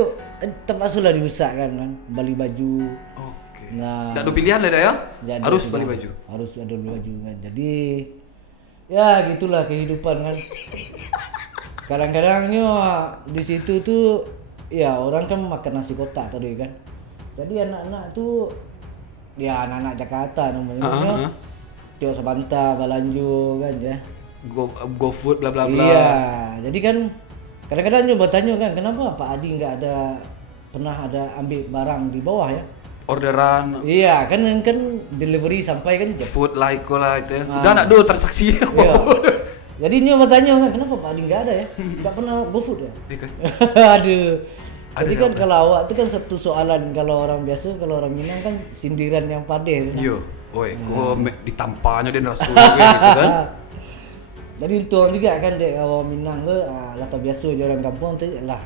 terpaksalah diusahkan kan, beli baju. Oke. Nah, Nggak ada pilihan lah dah ya? jadi Harus tidak. beli baju. Harus ada beli baju kan. Jadi ya gitulah kehidupan kan. Kadang-kadangnya di situ tuh ya orang kan makan nasi kotak tadi kan. Jadi anak-anak tuh ya anak-anak Jakarta namanya. Tio Sabanta, Balanjo kan ya. Go food bla bla bla. Iya, jadi kan kadang-kadang juga bertanya kan kenapa Pak Adi nggak pernah ada ambil barang di bawah ya? Orderan Iya, kan delivery sampai kan jam. food lah itu lah itu. Udah nak do transaksi Iya. apa? Jadi ini bertanya kan kenapa Pak Adi nggak ada ya? Nggak pernah GoFood ya? Iya kan? Aduh. Jadi kan kalau awak itu kan satu soalan kalau orang biasa, kalau orang Minang kan sindiran yang padeh. Kan? Iya. Oi, gua ditampanya dia rasul gitu kan. Jadi untung juga kan dek orang Minang ke lah tak biasa je orang kampung tu lah.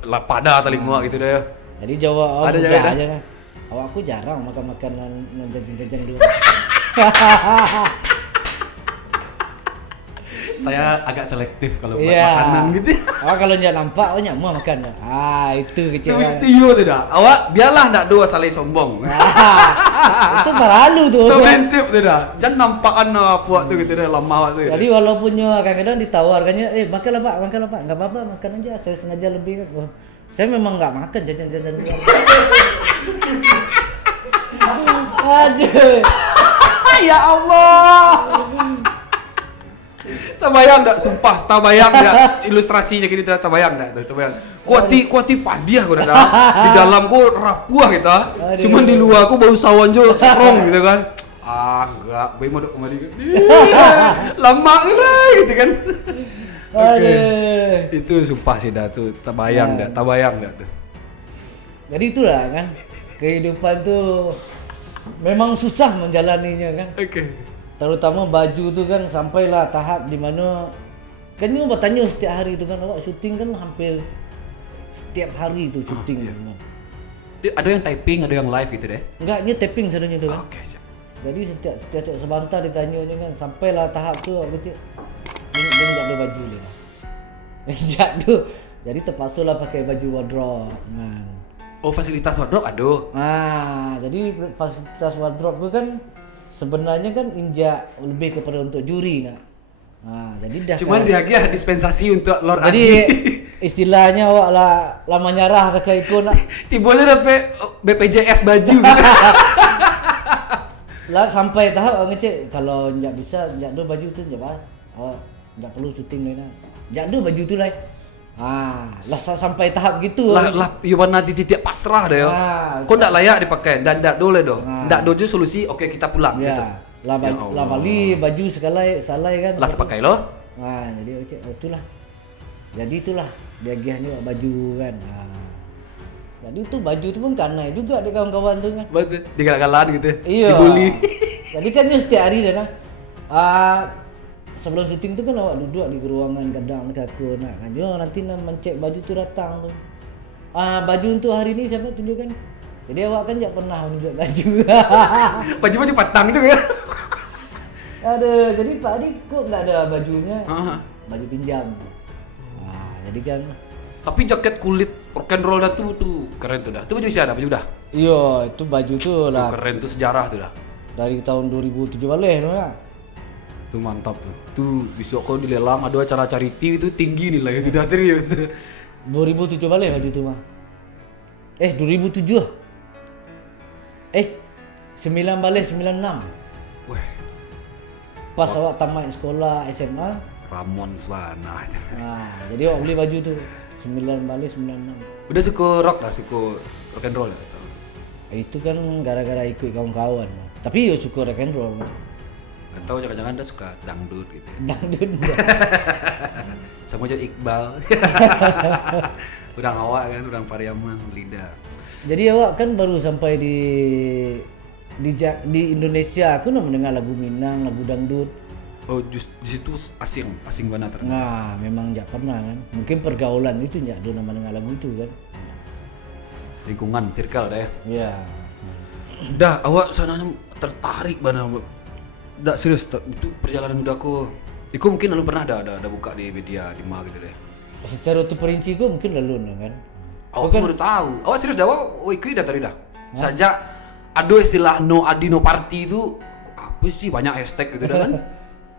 Lah pada tali muak gitu dah. Jadi jawab Ada mudah jalan aja kan. Awak aku jarang makan makanan jajan-jajan dulu. Saya agak selektif kalau buat Iya. makanan gitu. Awak kalau nyak nampak awak mau makan dah. Itu kecewa. Itu iyo tu dah. Awak biarlah ndak dua saling sombong. Itu terlalu tuh. Itu prinsip tu dah. Jangan nampakan puak tu gitu dah lama waktu. Jadi walaupunnya kadang-kadang ditawarkannya, makanlah Pak, enggak apa-apa, makan aja. Saya sengaja lebih kan. Wah, saya memang enggak makan jajan-jajan luar. Aduh. Ya Allah. Tabayang tak? Sumpah, tabayang tak? Ilustrasinya gini tak tabayang tak? Tabayang. Kuati pandiah aku dah. Di dalam ku rapuh kita. Cuman di luar aku bau sawan jo strong gitu kan. Enggak, bayi mau kembali. Lama lah gitu kan. Oke. Itu sumpah sih dah tuh tabayang dah tuh. Jadi itulah kan. Kehidupan tuh memang susah menjalaninya kan. Oke. Terutama baju tu kan sampailah tahap di mana kan you bertanya setiap hari tu kan awak syuting kan hampir setiap hari tu syuting kan. Ada yang typing, ada yang live gitu deh. Enggak, dia taping sebenarnya tu kan. Oke, siap. Jadi setiap sebentar ditanya je kan sampailah tahap tu awak kecil dia enggak ada baju dia. Enggak tu. Jadi terpaksalah pakai baju wardrobe. Oh, fasilitas wardrobe aduh. Jadi fasilitas wardrobe tu kan sebenarnya kan injak lebih kepada untuk juri nak. Jadi dah. Cuman dia lagi dispensasi untuk Lord Jadi Adi. istilahnya awak lama nyarah ke ikut nak. Tibonya dapat BPJS baju. Lah sampai tahap orang ngecek kalau enggak bisa enggak ada baju tu enggak apa. Awak enggak perlu syuting lain. Enggak ada baju tu lain. Lah sampai tahap gitu. Lah Yuwana di titik pasrah dah yo. Kau enggak layak dipakai dan enggak boleh doh. Enggak dojo solusi, oke kita pulang gitu. Lah bali baju salai kan. Lah terpakai lo. Jadi itulah. Jadi itulah bagiannya baju kan. Jadi itu baju itu pun karena juga ada kawan-kawan tuh kan. Betul. Digalak-galakan gitu ya. Iya. Dibully. Jadi kan dia setiap hari dah. Sebelum syuting tuh kan awak duduk di ruangan kadang dekat aku nak kan. Nanti nak mencek baju tu datang tuh. Baju untuk hari ni siapa tunjukkan. Jadi awak kan tak pernah menunjuk baju. Baju-baju patang juga. Ada, jadi Pak Adi kok nggak ada bajunya? Baju pinjam. Jadi kan. Tapi jaket kulit rock and roll dah tuh keren tuh dah. Itu baju siapa? Baju dah. Iya, itu baju tuh lah. Tuh keren tuh sejarah tuh dah. Dari tahun 2007 balik tuh kan. Tuh mantap tuh. Tuh besok kau dilelang ada acara charity itu tinggi nilai itu dah serius. 2007 balik baju itu mah. 2007. 9 balik 96. Wah, Pas awak tamat sekolah SMA. Ramon Swana. Jadi awak beli baju tuh 9 balik 96. Udah suka rock dah, suka rock and roll ya. Itu kan gara-gara ikut kawan-kawan. Tapi yo suka rock and roll. Atau jangan-jangan dah suka dangdut gitu. Dangdut. Sama aja Iqbal. Udang awak kan, udang Pariaman, lidah. Jadi awak kan baru sampai di Indonesia, aku nak mendengar lagu Minang, lagu dangdut. Oh, di situ asing banget ternyata. Nah, memang tak pernah kan. Mungkin pergaulan itu tak ada nama dengar lagu itu kan. Lingkungan, circle dah ya. Iya. Dah, awak sananya tertarik banget. Dah serius, itu perjalanan udahku. Iku mungkin lalu pernah ada buka di media di mana gitu deh. Secara tu perinci ku mungkin lalu kan. Aku baru tahu. Awak serius dah, awak ikut dah tadi dah. Sajak ada istilah no adi no party itu apa sih, banyak hashtag gitu dah kan.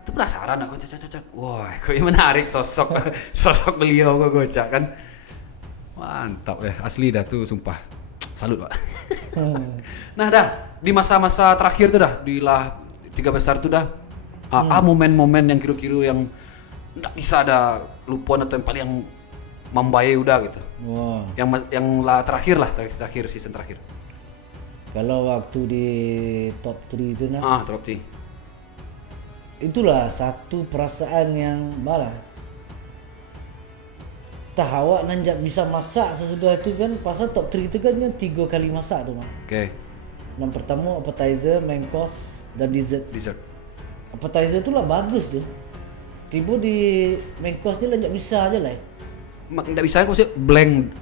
Itu penasaran aku cacat. Wah, kok menarik sosok beliau kok gocak kan. Mantap ya, asli dah tuh sumpah. Salut, Pak. Nah, dah di masa-masa terakhir tuh dah di lah 3 besar tuh dah. Momen-momen yang kira-kira yang enggak bisa ada lupain atau yang paling membayai udah gitu. Wah. Yang lah terakhir season terakhir. Kalau waktu di top 3 itu nah. Top 3. Itulah satu perasaan yang malah awak nanjak bisa masak sesudah itu kan. Pasal top 3 itu kan 3 kali masak tu mah. Oke. Yang pertama appetizer, main course dan dessert. Appetizer tu lah bagus tu. Tiba di main course dia lanjut bisa aja lah. Enggak bisa maksudnya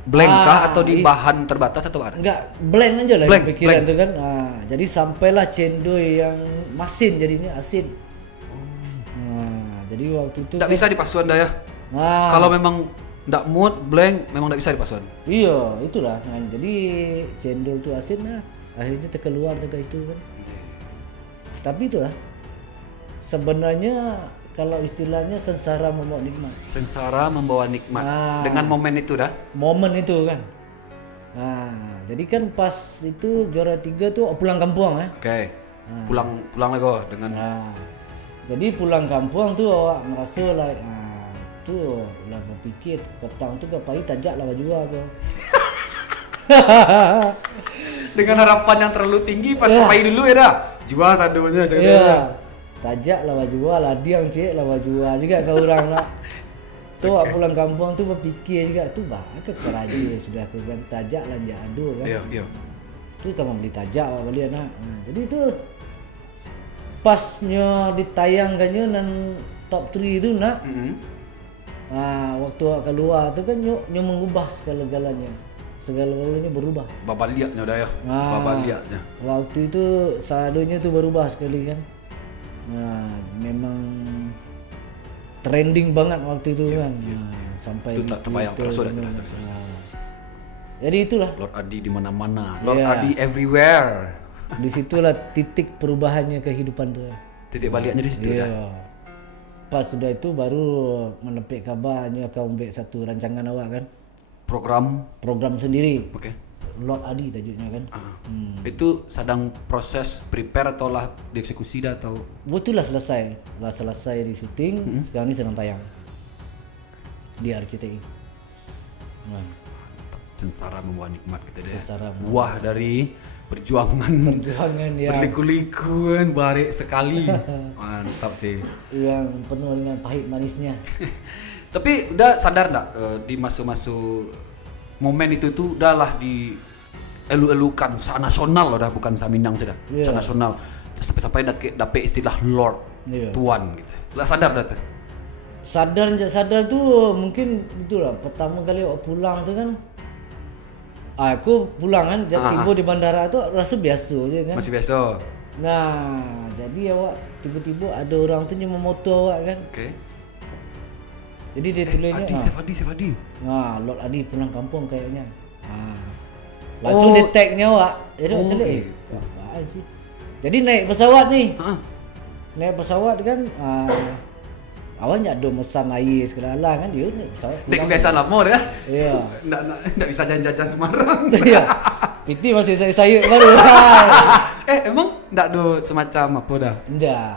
blank kah atau di bahan terbatas atau apa? Enggak, blank aja lah pikiran blank. tu kan. Jadi sampailah cendol yang masin jadinya asin. Jadi waktu itu Enggak bisa dipasuan dah ya. Kalau memang enggak mood blank memang enggak bisa dipasuan. Iya, itulah. Jadi cendol tu asin lah. Akhirnya terkeluar dekat itu kan. Tapi itulah. Sebenarnya kalau istilahnya sengsara membawa nikmat. Sengsara membawa nikmat. Dengan momen itu dah. Momen itu kan. Jadi kan pas itu juara 3 tuh pulang kampung Oke. Pulang lagi dengan jadi pulang kampung tuh awak merasa lah tuh lah berpikir petang tuh gapai tajak lah baju aku. Dengan harapan yang terlalu tinggi pas kapai dulu ya dah. Jual sadonya tajak lah baju lah diang cek lah baju juga ke orang lah. Tuh pulang kampung tuh berpikir juga tuh ke keraja sudah aku kan tajak lah jadu kan. Iya. Tuh kamu beli tajak awak beli anak. Jadi tuh pasnya ditayangkannya dan top 3 itu nak. Waktu keluar tu kan nyo mengubah segala-galanya. Segala-galanya berubah. Babaliatnya dah ya. Babaliatnya. Waktu itu sadonya tu berubah sekali kan. Memang trending banget waktu itu kan. Sampai itu tak terbayang terus sudah. Jadi itulah. Lord Adi di mana-mana. Lord Adi everywhere. Di situlah titik perubahannya kehidupan tu. Titik baliknya di situ dah. Pas sudah itu baru menepik kabarnya kau ambil satu rancangan awak kan. Program sendiri. Oke. Lord Adi tajuknya kan. Itu sedang proses prepare atau lah dieksekusi dah atau? Betul lah selesai di syuting. Sekarang ini sedang tayang di RCTI. Sengsara membawa nikmat gitu deh. Buah dari perjuangan yang berliku-liku kan, barik sekali. Mantap sih. Yang penuh dengan pahit manisnya. Tapi udah sadar enggak di masuk-masuk momen itu tuh udahlah di elu-elukan nasional loh, dah bukan Saminang sudah. Iya. Nasional. Sampai dapet istilah Lord, Iya. Tuan gitu. Lah sadar dah tuh. Sadar tuh mungkin itulah pertama kali awak pulang tuh kan. Aku pulang kan, tiba di bandara tuh rasa biasa aja kan. Masih biasa. Nah, jadi awak tiba-tiba ada orang tuh nyemang motor awak kan. Oke. Jadi dia tulisnya Adi, Chef Adi. nah, Lord Adi pulang kampung kayaknya. Langsung dia tag-nya awak. Jadi awak cakap, gitu. apaan sih? Jadi naik pesawat nih. Heeh. Naik pesawat kan awalnya ada mesan air segala kan, dia naik pesawat. Dek kebiasaan lama ya. Iya. Nggak bisa jajan Semarang. Iya. Piti masih sayur baru. Emang nggak ada semacam apa dah? Enggak.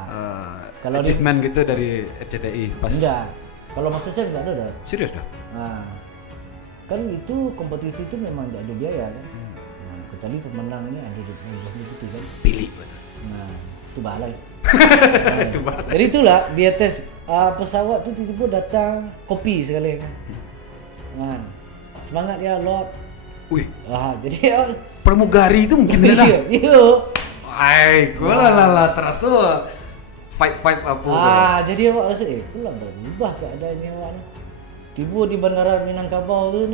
Kalau Achievement gitu dari RCTI pas. Enggak. Kalau maksud saya enggak ada dah. Serius dah? Nah, kan itu kompetisi itu memang enggak ada biaya kan. Nah, kecuali pemenangnya ada di gitu kan. Pilih. Nah, itu balai. Itu balai. Jadi itulah dia tes pesawat tuh tiba-tiba datang kopi sekali kan. Nah, semangat ya Lord. Wih, Jadi pramugari itu mungkin dah. Iya. Ay, gue lah terasa fight apa. Jadi awak rasa itulah berubah keadaannya awak ni. Tiba di bandara Minangkabau tu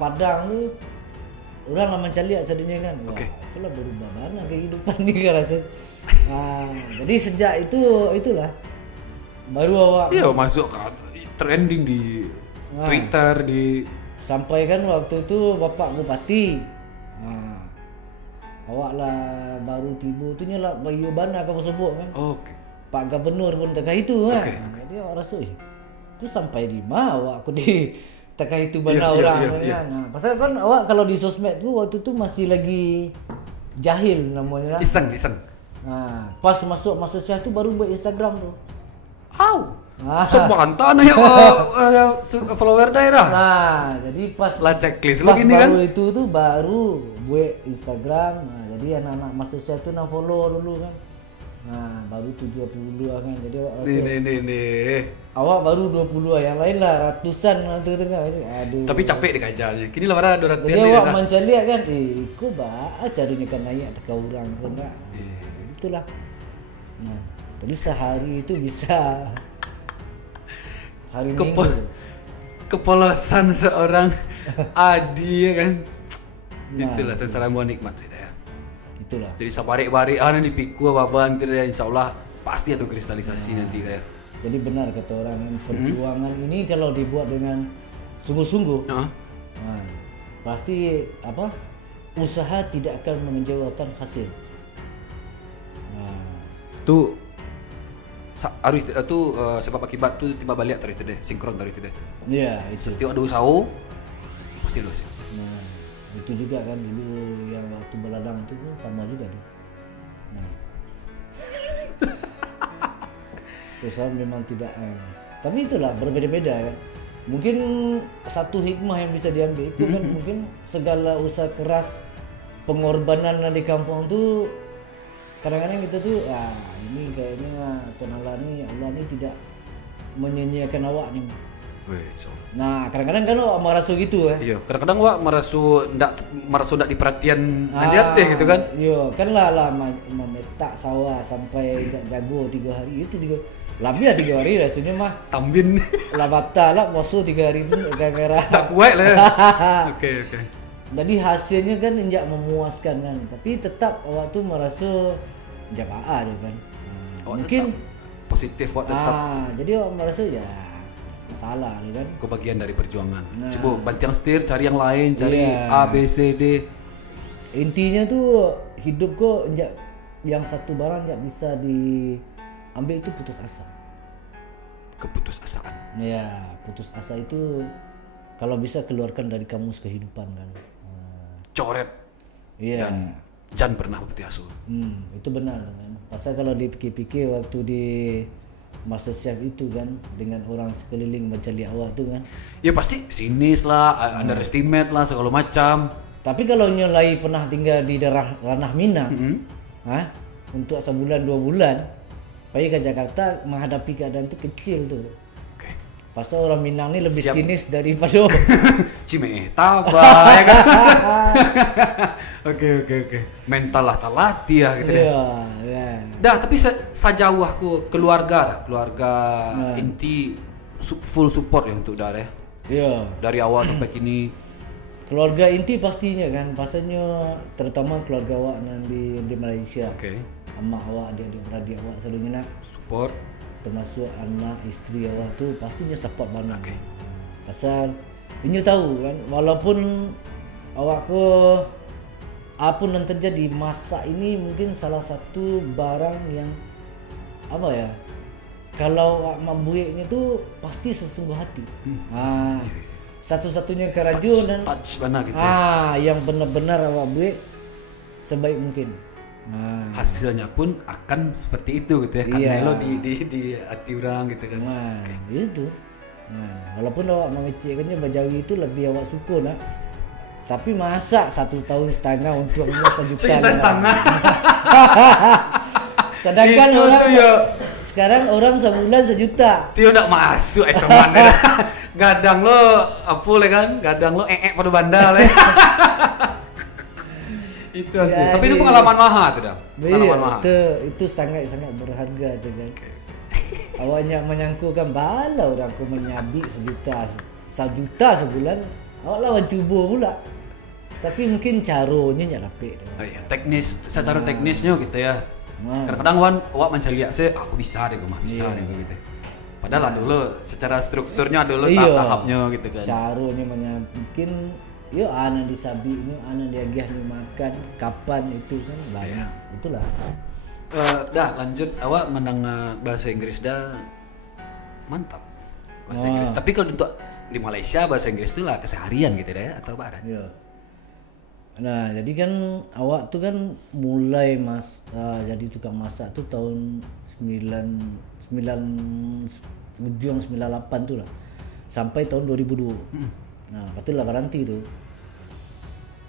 Padang tu orang lah mencaliak sedihnya kan. Wah, itulah berubah mana kehidupan ni kan rasa. Jadi sejak itulah baru awak Masuk trending di Twitter di sampai kan waktu tu bapak bupati. Awak lah baru tiba tu nyelak Bayu Bana kamu sebut kan. Oke. Pak Gubernur pun tengah itu kan. Jadi awak rasa aku sampai di mana awak aku di tengah itu bana orang kan. Nah, pasal kan awak kalau di sosmed tu waktu tu masih lagi jahil namanya lah. Iseng. Nah, pas masuk Malaysia tu baru buat Instagram tu. Sebantan ya follower daerah. Nah, jadi pas checklist pas lo gini baru kan. itu tu baru buat Instagram. Nah, jadi anak-anak Malaysia tu nak follow dulu kan. Nah, baru 70 kan. Jadi awak rasa Nih. awak baru 20 yang lain lah ratusan tengah. Aduh. Tapi capek deh kajarnya. Kini lah mana ada Jadi ratian awak dah. mencaliak kan, kau caranya kan naik teka orang pun tak. Itulah. Nah, jadi sehari itu bisa hari Minggu. Kepolosan seorang Adi ya kan. Nah, Itulah sengsara buah nikmat sih dah. Itulah. Jadi sabarik-barik nanti pikul baban gitu ya, insyaallah pasti ada kristalisasi nanti ya. Jadi benar kata orang yang perjuangan ini kalau dibuat dengan sungguh-sungguh, pasti usaha tidak akan mengecewakan hasil. Tu harus tu sebab akibat tu tiba balik tadi deh, sinkron tadi deh. Iya, itu. Setiap ada usaha pasti lu sih. Nah, itu juga kan dulu yang waktu beladang itu kan sama juga tuh. Nah. Usaha memang tidak tapi itulah berbeda-beda kan. Mungkin satu hikmah yang bisa diambil itu kan mungkin segala usaha keras pengorbanan di kampung tuh kadang-kadang kita tuh ini kayaknya Tuhan Allah ni tidak menyia-nyiakan awak ni. Nah, kadang-kadang kan awak merasa gitu Iya, kadang-kadang awak merasa ndak diperhatian nanti gitu kan. Iya, kan lah memetak sawah sampai jago 3 hari itu juga. Lebih 3 hari rasanya mah. Tambin. Lah batal lah puasa 3 hari itu kamera. Tak kuat lah. Oke. Jadi hasilnya kan tidak memuaskan kan. Tapi tetap awak tu merasa jaga dia kan. Mungkin positif awak tetap. Jadi awak merasa salah dia kan. Kau bagian dari perjuangan. Coba bantiang setir, cari yang lain, cari A, B, C, D. Intinya tuh hidup kau yang satu barang tidak bisa diambil itu putus asa. Keputusasaan. Ya, putus asa itu kalau bisa keluarkan dari kamus kehidupan kan. Coret. Iya. Dan jangan pernah berputus asa. Itu benar kan. Pasal kalau dipikir-pikir waktu di MasterChef itu kan dengan orang sekeliling mencari awak tu kan. Ya pasti sinis lah, underestimate lah segala macam. Tapi kalau nyolai pernah tinggal di daerah ranah Minang, untuk sebulan 2 bulan, pergi ke Jakarta menghadapi keadaan tu kecil tu. Okay. Pasal orang Minang ni lebih Siap. sinis daripada Cime tabah ya kan. Oke. Mental lah tak latih ya gitu deh. ya, ya. Dah, tapi sejauh aku keluarga inti full support ya untuk dah ya. Ya. Dari awal sampai kini. Keluarga inti pastinya kan, pasalnya terutama keluarga awak di Malaysia. Oke. Amak awak, adik-beradik awak selalunya nak, Support. termasuk anak isteri awak tu pastinya support banget. Okey. Pasal inyo tahu kan, walaupun awak ko apapun yang terjadi, masa ini mungkin salah satu barang yang apa ya, kalau awak membuatnya tu pasti sesungguh hati. Satu-satunya kerajunan Touch mana gitu ya. yang benar-benar awak buat sebaik mungkin. Hasilnya pun akan seperti itu gitu ya. Karena Iya. lo di hati orang gitu kan. Itu. Walaupun awak mengecekkannya Bajawi itu lebih awak suka nak. Tapi masa 1,5 tahun untuk $1 juta. 1,5 Sedangkan Itu orang tuh ya. sekarang orang sebulan $1 juta. Tio ndak masuk teman ya. Gadang lo apa le kan? Gadang lo pada bandal ya. Itu asli. Jadi- Tapi itu pengalaman mahal tuh dah. Pengalaman Iya, mahal. itu sangat-sangat berharga tu kan. Awaknya menyangkukan bala orang ku menyabi $1 juta sebulan. Awak lawan cuba pula. Tapi mungkin caranya nyak lapik. Oh iya, teknis, secara teknisnya gitu ya. Nah. Kadang-kadang wan awak mencari saya aku bisa deh, gue mah bisa Iya. deh gitu. Padahal dulu secara strukturnya dulu Iya. tahap-tahapnya gitu kan. Caranya mungkin yo ana disabi ni ana diagih ni makan kapan itu kan banyak. Itulah. Dah lanjut awak menang bahasa Inggris dah mantap bahasa Inggris. Tapi kalau untuk di Malaysia bahasa Inggris itu lah keseharian gitu deh atau apa? Ya. Nah, jadi kan awak tuh kan mulai jadi tukang masak tuh tahun 98 tuh lah. Sampai tahun 2002. Nah, patulah berhenti tuh.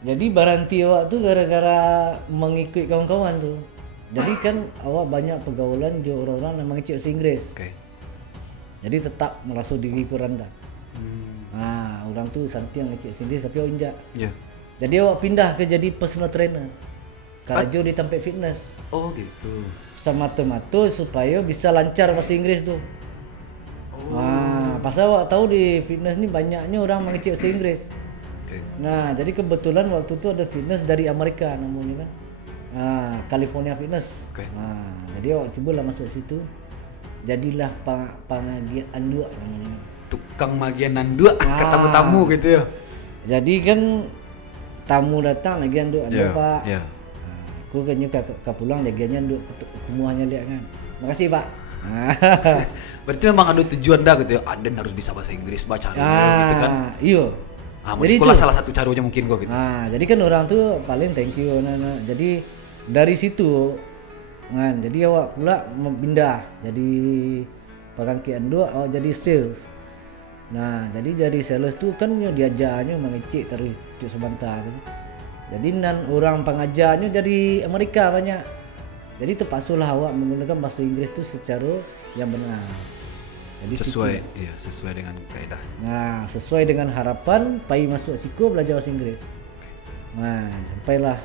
Jadi berhenti awak tuh gara-gara mengikut kawan-kawan tuh. Jadi kan awak banyak pergaulan jo orang-orang yang mengecek bahasa Inggris. Oke. Jadi tetap merasa diri ku rendah. Nah, orang tuh santai yang ngecek bahasa Inggris tapi awak injak. Ya. Jadi awak pindah ke jadi personal trainer. Karajo di tempat fitness. Oh gitu. Semata-mata supaya bisa lancar bahasa Inggris tuh. Pasal awak tahu di fitness ni banyaknya orang mengecek bahasa Inggris. Oke. Nah, jadi kebetulan waktu itu ada fitness dari Amerika namanya kan. California Fitness. Oke. Jadi awak cubalah masuk situ. Jadilah pengagian anduk namanya. Tukang magianan dua ketemu tamu gitu ya. Jadi kan tamu datang lagi anduk Pak. Ya. Aku kan nyuka ke pulang legiannya duduk kumuahnya lihat kan. Makasih Pak. Berarti memang ada tujuan dah gitu ya. Aden harus bisa bahasa Inggris baca dulu gitu kan. Iya. Jadi itu itulah salah satu caranya mungkin gua gitu. jadi kan orang tuh paling thank you Jadi dari situ kan jadi awak pula pindah jadi pengangki anduk awak jadi sales. Nah, jadi sales tuh kan diajarnya mengecek terus sebentar tu. Jadi orang pengajarnya dari Amerika banyak. Jadi terpaksalah awak menggunakan bahasa Inggris tu secara yang benar. Jadi sesuai dengan kaedah. Nah, sesuai dengan harapan pai masuk Siko belajar bahasa Inggris. Nah, sampailah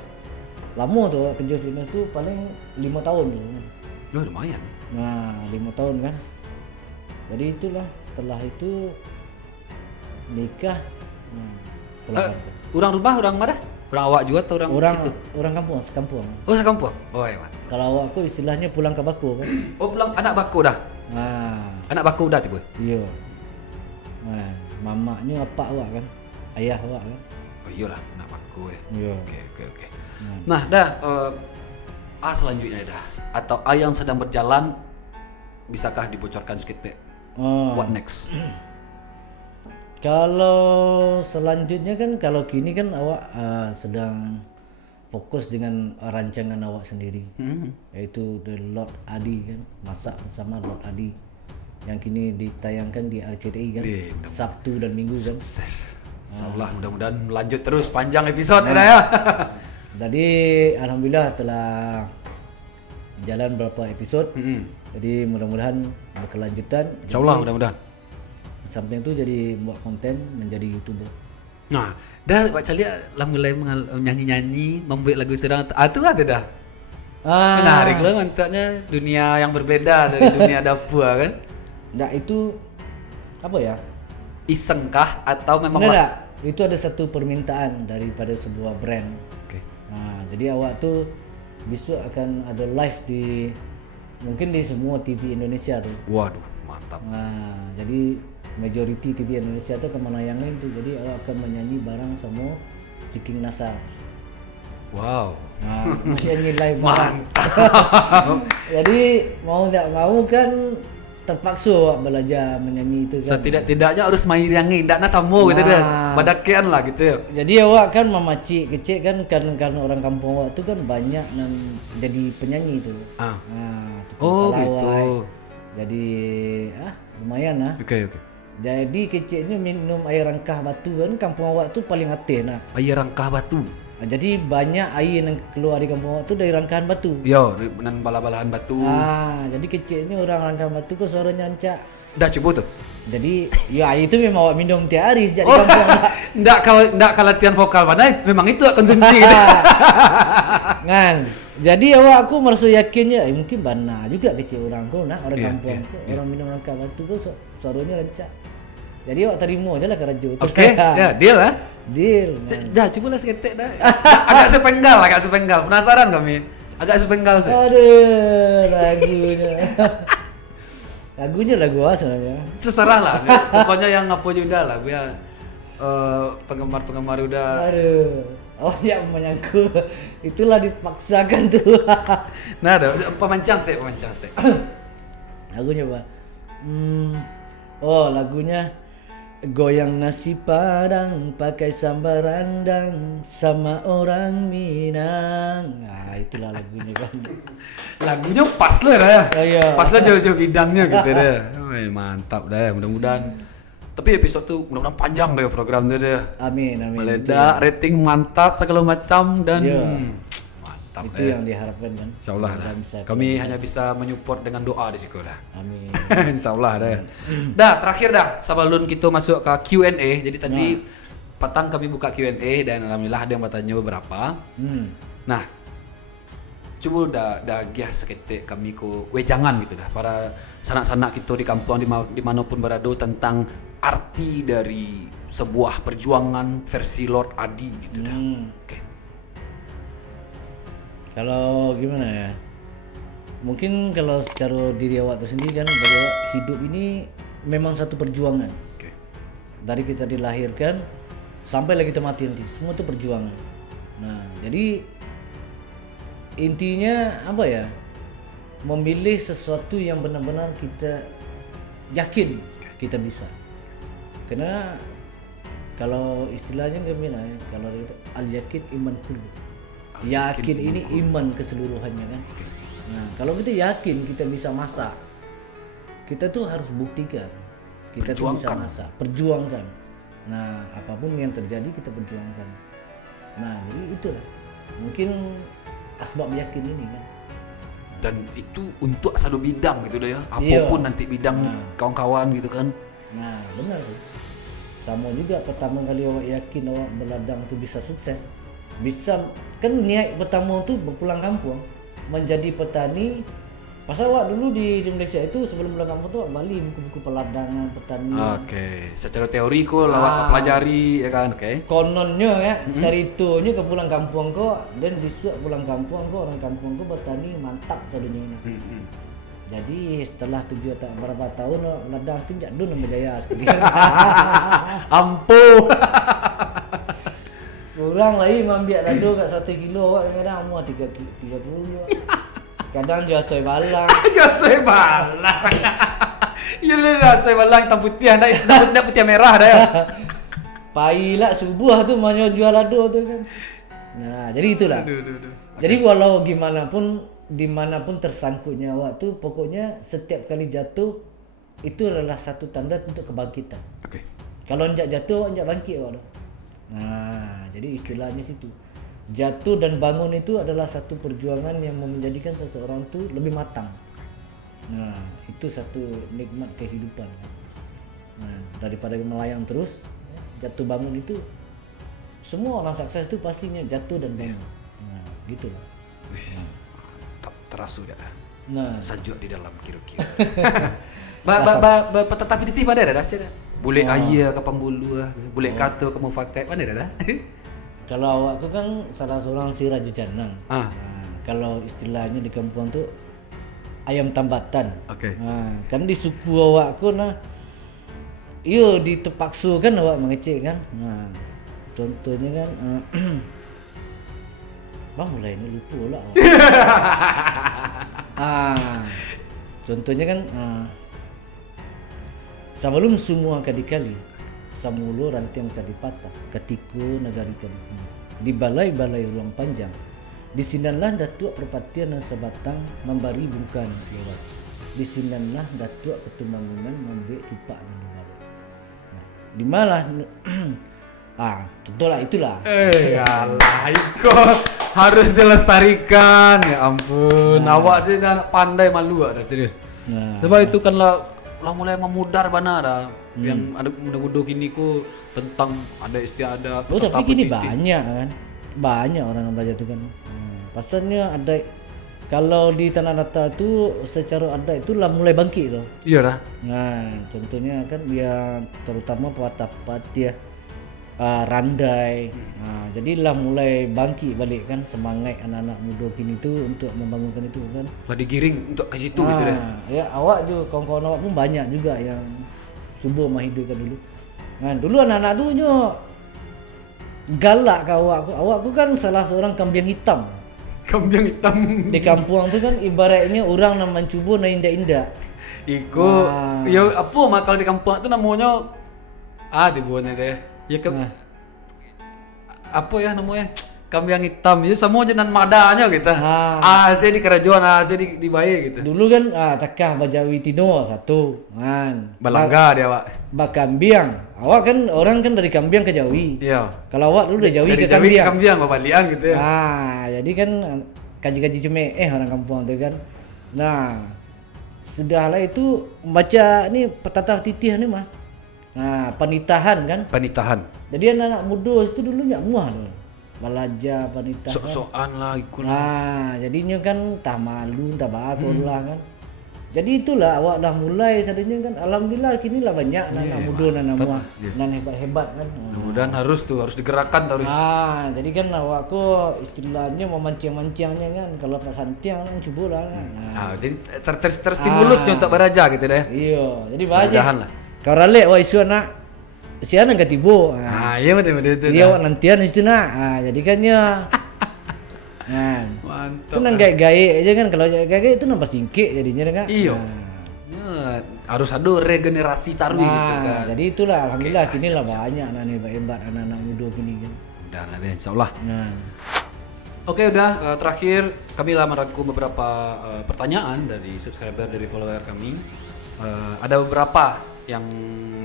lama tu awak kerja fitness tu paling 5 tahun tu. Oh, lumayan. Nah, 5 tahun kan. Jadi itulah setelah itu nikah. Orang rumah orang mana? Orang awak juga atau orang situ? Orang kampung, sekampung. Oh, sekampung. Oh, hebat. Kalau awak aku istilahnya pulang ke baku kan. Oh, pulang anak baku dah. Anak baku dah tiba. Iya. Nah, mamaknya apa awak kan? Ayah awak kan? Oh, iyalah anak baku ya. Iya. Oke. Nah, dah selanjutnya dah atau yang sedang berjalan bisakah dibocorkan sedikit? What next? Kalau selanjutnya kan kalau kini kan awak sedang fokus dengan rancangan awak sendiri, yaitu The Lord Adi kan, masak bersama Lord Adi yang kini ditayangkan di RCTI kan, Sabtu dan Minggu kan. Sukses. Insyaallah mudah-mudahan lanjut terus panjang episode ya. Jadi alhamdulillah telah jalan beberapa episode. Jadi mudah-mudahan berkelanjutan. Insyaallah mudah-mudahan. Samping itu jadi buat konten, menjadi YouTuber. Nah, dah Wak Cali lah mulai nyanyi-nyanyi, membuat lagu sedang itu ada dah. Menarik loh mantaknya dunia yang berbeda dari dunia dapur kan. Nah itu apa ya? Iseng kah atau memang Enggak, itu ada satu permintaan daripada sebuah brand. Oke. Nah, jadi awak tuh besok akan ada live di mungkin di semua TV Indonesia tuh. Waduh, mantap. Nah, jadi majority TV Indonesia tuh akan menayangin tuh. Jadi awak akan menyanyi bareng sama si King Nasar. Wow. Nah, menyanyi live bareng. Jadi mau tidak mau kan terpaksa awak belajar menyanyi itu kan. Setidak-tidaknya harus main yangi, ndakna samo gitu deh. Badakian lah gitu. Jadi awak kan memacik kecil kan karena orang kampung awak tu kan banyak yang jadi penyanyi tu. Oh salawat. gitu. Jadi lumayan lah. Oke. Jadi kecilnya minum air rangkah batu kan kampung awak tu paling atin lah. Air rangkah batu. Jadi banyak air yang keluar di kampung awak tu dari rangkahan batu. Yo, dengan bala-balahan batu. Jadi kecilnya orang rangkahan batu kok suaranya ancak. Dah coba tuh. Jadi ya itu memang awak minum tiap hari sejak di kampung. Ndak kalau latihan vokal mana memang itu konsumsi gitu. Kan. Jadi awak aku merasa yakinnya mungkin bana juga kecil orang kau nak orang kampung kau orang minum rangkah batu kau suaranya rancak. Jadi awak terima aja lah kerja tu. Oke, ya deal lah. Deal. Dah cobalah seketek dah. agak sepenggal. Penasaran kami. Agak sepenggal sih. Aduh, lagunya lagu apa sebenarnya? Terserah lah. Pokoknya yang apa juga lah biar penggemar udah. Aduh. Oh ya menyangku. Itulah dipaksakan tuh. Nah, ada pemancang step. Lagunya apa? Lagunya goyang nasi padang pakai sambal rendang sama orang Minang. Nah, itulah lagunya kan. Lagunya pas lah ya. Iya. Pas lah jauh-jauh bidangnya gitu deh. Mantap dah. Mudah-mudahan. Tapi episode tuh mudah-mudahan panjang deh program tuh deh. Amin. Meledak, rating mantap segala macam dan mantap. Itu yang diharapkan kan. Insyaallah dah. Kami hanya bisa menyupport dengan doa di sekolah. Amin. Insyaallah dah. Dah, terakhir dah sebelum kita masuk ke Q&A. Jadi tadi petang kami buka Q&A dan alhamdulillah ada yang bertanya beberapa. Nah, coba dah giah seketik kami ku wejangan gitu dah para sanak-sanak kita di kampung dimanapun berada tentang arti dari sebuah perjuangan versi Lord Adi gitu dah. Oke. Kalau gimana ya? Mungkin kalau secara diri awak tu sendiri kan bahwa hidup ini memang satu perjuangan. Oke. Dari kita dilahirkan sampai lagi kita mati nanti, semua itu perjuangan. Nah, jadi intinya apa ya? Memilih sesuatu yang benar-benar kita yakin kita bisa. Karena kalau istilahnya gimana ya? Kalau al-yakin iman kullu. Yakin ini iman keseluruhannya kan. Nah, kalau kita yakin kita bisa masak, kita tuh harus buktikan kita tuh bisa masak, perjuangkan. Nah, apapun yang terjadi kita perjuangkan. Nah, jadi itulah mungkin asbab yakin ini kan. Dan itu untuk satu bidang gitu deh ya. Apapun nanti bidang kawan-kawan gitu kan. Nah, benar tuh. Sama juga pertama kali awak yakin awak berladang tuh bisa sukses. Bisa kan niat pertama tuh berpulang kampung menjadi petani. Pas awak dulu di Malaysia itu sebelum pulang kampung tuh balik buku-buku peladangan petani. Oke, secara teori kok lawat pelajari ya kan, oke. Kononnya ya, ceritonya ke pulang kampung kok dan besok pulang kampung kok orang kampung kok petani mantap sadunya ini. Jadi setelah 7 atau berapa tahun ladang tu jak dun nama jaya sekali. Ampuh. Kurang lagi ambil lado kat 1 kilo kadang-kadang muat 30. Kadang jual soy balang. Jual soy balang. Ya lah soy balang hitam putih anda putih merah dah ya. Pailah subuh tu mau jual lado tu kan. Nah, jadi itulah. Jadi walau gimana pun dimanapun tersangkutnya awak tu pokoknya setiap kali jatuh itu adalah satu tanda untuk kebangkitan. Oke. Kalau enjak jatuh enjak bangkit awak tu. Nah, jadi istilahnya situ. Jatuh dan bangun itu adalah satu perjuangan yang menjadikan seseorang tu lebih matang. Nah, itu satu nikmat kehidupan. Nah, daripada melayang terus, jatuh bangun itu semua orang sukses itu pastinya jatuh dan bangun. Nah, gitu lah. Tak terasa ya. Nah, Sajuk di dalam kira-kira. Tetapi di ada dah cina. Boleh ayah ke pembulu, boleh kata kamu pakai mana dah? kalau awakku kan salah seorang si Raja Canang. Ah. Nah, kalau istilahnya di kampung tuh ayam tambatan. Oke. Nah, kan di suku awakku nah, iyo ditepaksu kan awak mengecek kan. Nah, contohnya kan, bang mulai ini lupa lah. Contohnya kan, sebelum semua kadikali, samulu rantiang kadipatah, ketiku nagari kadikini. Di balai-balai ruang panjang, disinanlah datuk perpatian dan sebatang memberi bungkan kiawat. Disinanlah datuk ketumangunan memberi cupak dan dibalik. Nah, di malah contohlah itulah. Alah, Iko harus dilestarikan. Ya ampun, awak sih dah pandai malu dah serius. Nah, Sebab itu kan lah mulai memudar bana dah. Yang ada muda-muda kini ku tentang ada istiadat. oh tapi gini banyak kan, banyak orang yang belajar itu kan. Pasalnya ada kalau di tanah datar tu secara adat itu lah mulai bangkit tu. Iya dah. Nah, contohnya kan dia terutama Patapati ya, Randai. Nah, jadilah mulai bangkit balik kan semangat anak-anak muda kini tu untuk membangunkan itu kan. Lah digiring untuk ke situ gitu deh. Ya awak juga kawan-kawan awak pun banyak juga yang cuba menghidupkan dulu. Nah, dulu anak-anak tu galak ke awakku. Awakku kan salah seorang kambing hitam. Kambing hitam. Di kampung tu kan ibaratnya orang nak mencuba nak indah-indah. Iko, yo apa makal di kampung tu namanya dibuatnya deh. Ya apa ya namanya? Kambing hitam. Ya semua jenan madanya kita. Saya di kerajaan, saya di bayi gitu. Dulu kan takah Bajawi Tino satu kan. Balangga dia, Pak. Bakambiang. Awak kan orang kan dari Kambiang ke Jawi. Iya. Kalau awak dulu dari Jawi ke Jawi ke Kambiang. Kambiang babalian gitu ya. Jadi kan kaji-kaji cumi orang kampung tu kan. Nah, sudahlah itu baca ni petatah titih ni mah. Penitahan kan. Penitahan. Jadi anak-anak muda itu dulu nyak muah tu. Belajar penitahan. Sok-sokan lah ikut. Jadinya kan tak malu, tak bagus lah kan. Jadi itulah awak dah mulai sadanya kan. Alhamdulillah kini lah banyak anak-anak muda anak muah, nan hebat-hebat kan. Dan harus digerakkan tau. Jadi kan awakku istilahnya memancing-mancingnya kan. Kalau Pak Santiang kan cubalah kan. Jadi terstimulusnya untuk beraja gitu deh. Iya, jadi banyak. Mudahan lah. Kau ralek wah isu anak si anak ke tibo. Iya betul itu. Dia awak nantian itu nak. Jadi kan ya. Mantap. Itu nang gaya-gaya aja kan, kalau gaya-gaya itu nampak singkit jadinya kan. Iya. Harus ada regenerasi taruh gitu kan. Jadi itulah alhamdulillah kini lah banyak anak hebat-hebat anak-anak muda kini kan. Udah lah deh insyaallah. Oke udah terakhir kami lah merangkum beberapa pertanyaan dari subscriber dari follower kami. Ada beberapa yang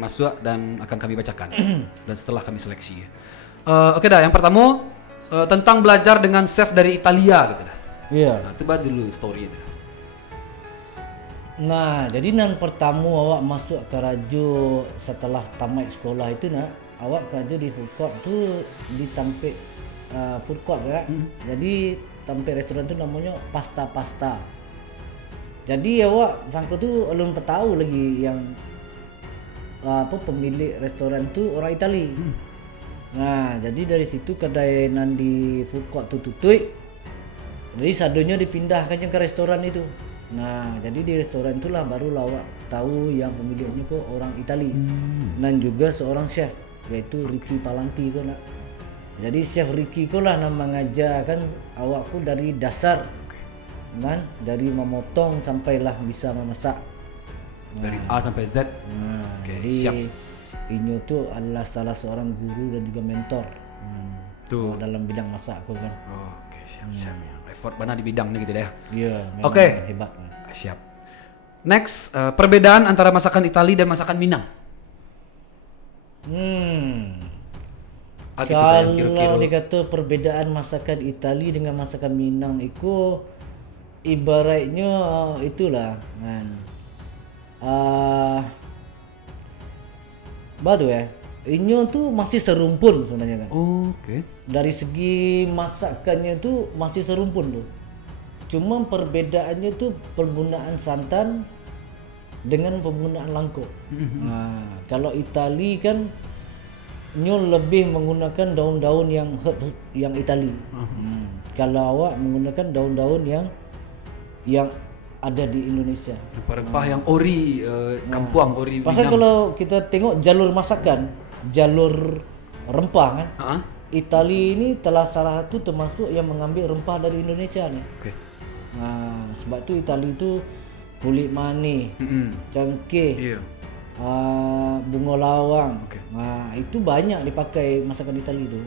masuk dan akan kami bacakan dan setelah kami seleksi. Oke dah yang pertama tentang belajar dengan chef dari Italia gitu dah. Iya. Nah, coba dulu story itu. Nah, jadi nan pertama awak masuk ke Rajo setelah tamat sekolah itu nak, awak ke Rajo di food court tu ditampik food court kan. Jadi tampil restoran tu namanya pasta. Jadi awak sangka tu belum tahu lagi yang pemilik restoran tu orang Itali. Nah, jadi dari situ kedai nan di food court tu tutup. Jadi sadonya dipindahkan ke restoran itu. Nah, jadi di restoran itulah barulah awak tahu yang pemiliknya kok orang Itali. Dan juga seorang chef yaitu Ricky Palanti kok nak. Jadi chef Ricky kok lah yang mengajarkan awakku dari dasar. Kan? Dari memotong sampailah bisa memasak. Dari A sampai Z. Jadi siap. Inyo tu adalah salah seorang guru dan juga mentor dalam bidang masak aku kan. Oke, siap. Effort mana di bidangnya gitu deh. Iya. Oke. Hebat kan. Siap. Next, perbedaan antara masakan Itali dan masakan Minang. Kalau dikata perbedaan masakan Itali dengan masakan Minang itu ibaratnya itulah kan. Badu ya. Inyo tuh masih serumpun sebenarnya kan. Oke. Dari segi masakannya tuh masih serumpun tuh. Cuma perbedaannya tuh penggunaan santan dengan penggunaan langko. Nah, kalau Itali kan nyo lebih menggunakan daun-daun yang herb yang Itali. Kalau awak menggunakan daun-daun yang ada di Indonesia. Rempah-rempah yang ori, kampuang, ori Pasal Minang. kalau kita tengok jalur masakan, jalur rempah kan, Heeh. Itali ini telah salah satu termasuk yang mengambil rempah dari Indonesia nih. Oke. Nah, sebab tu Itali itu kulit manis, cengkeh, Iya. bunga lawang. Oke. Nah, itu banyak dipakai masakan Itali itu.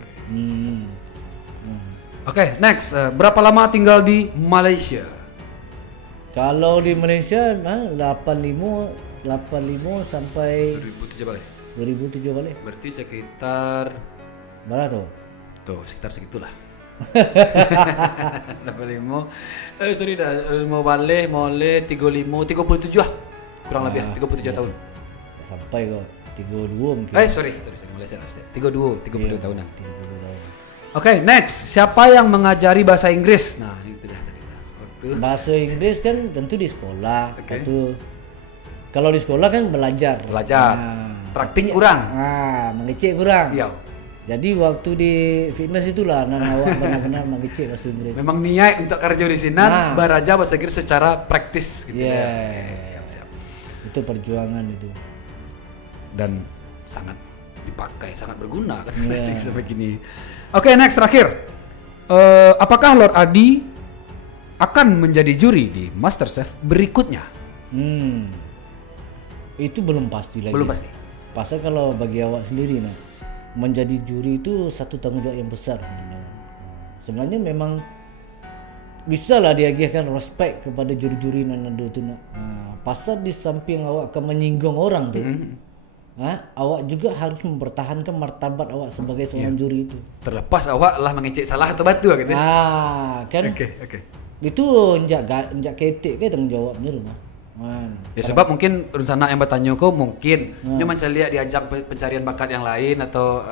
Oke, next. Berapa lama tinggal di Malaysia? Kalau di Malaysia 85 sampai 2007 balik. 2007 balik. Berarti sekitar Berapa tuh? tuh sekitar segitulah. 85. Sorry dah, mau balik, mau le 35, 37 lah. Kurang lebih 37 tahun. Tak sampai kok. 32 mungkin. Sorry, Malaysia lah. 32 tahunan. 32 tahun. Oke, next. Siapa yang mengajari bahasa Inggris? Nah, itu dah tadi. Waktu Bahasa Inggris kan tentu di sekolah. Oke. Tentu kalau di sekolah kan belajar. belajar. Praktik kurang. Mengecek kurang. Iya. Jadi waktu di fitness itulah awak benar-benar mengecek bahasa Inggris. Memang niat untuk kerja di sini belajar bahasa Inggris secara praktis gitu Yes. ya. Siap. Itu perjuangan itu. Dan sangat dipakai, sangat berguna kan Iya. sampai gini. Oke, next terakhir. Apakah Lord Adi akan menjadi juri di MasterChef berikutnya? Itu belum pasti lagi. Belum pasti. Pasal kalau bagi awak sendiri menjadi juri itu satu tanggung jawab yang besar sebenarnya. Sebenarnya memang bisa lah diagihkan respect kepada juri-juri nan ada tu pasal di samping awak akan menyinggung orang tu. Awak juga harus mempertahankan martabat awak sebagai seorang juri itu. Terlepas awak lah mengecek salah atau batu gitu. Kan Oke. itu njak ketik ke tanggung jawabnya tu Ya sebab mungkin rencana yang bertanya kau mungkin dia mencari lihat di ajang pencarian bakat yang lain atau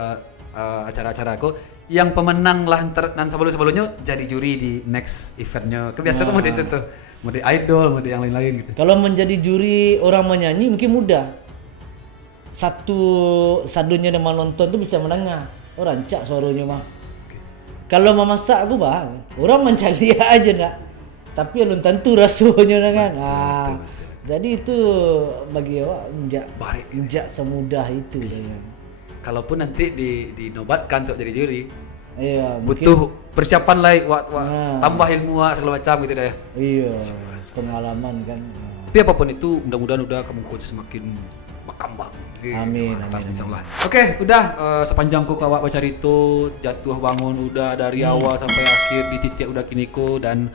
acara-acara aku yang pemenang lah dan sebelumnya jadi juri di next eventnya. Kebiasaan mode itu tuh, mode idol, mode yang lain-lain gitu. Kalau menjadi juri orang menyanyi mungkin mudah. Satu sadunya dengan nonton tu bisa mendengar. Orang cak suaranya mah. Kalau memasak aku orang mencari aja nak. Tapi belum tentu rasanya kan. Jadi itu bagi awak enjak semudah itu. Kalaupun nanti dinobatkan untuk jadi juri, Iya, butuh persiapan lain, tambah ilmu segala macam gitu dah ya. Iya, pengalaman kan. Tapi apapun itu, mudah-mudahan udah kamu coach semakin berkembang. Amin. Insyaallah. Oke, udah sepanjang ku awak baca itu jatuh bangun udah dari awal sampai akhir di titik udah kiniko dan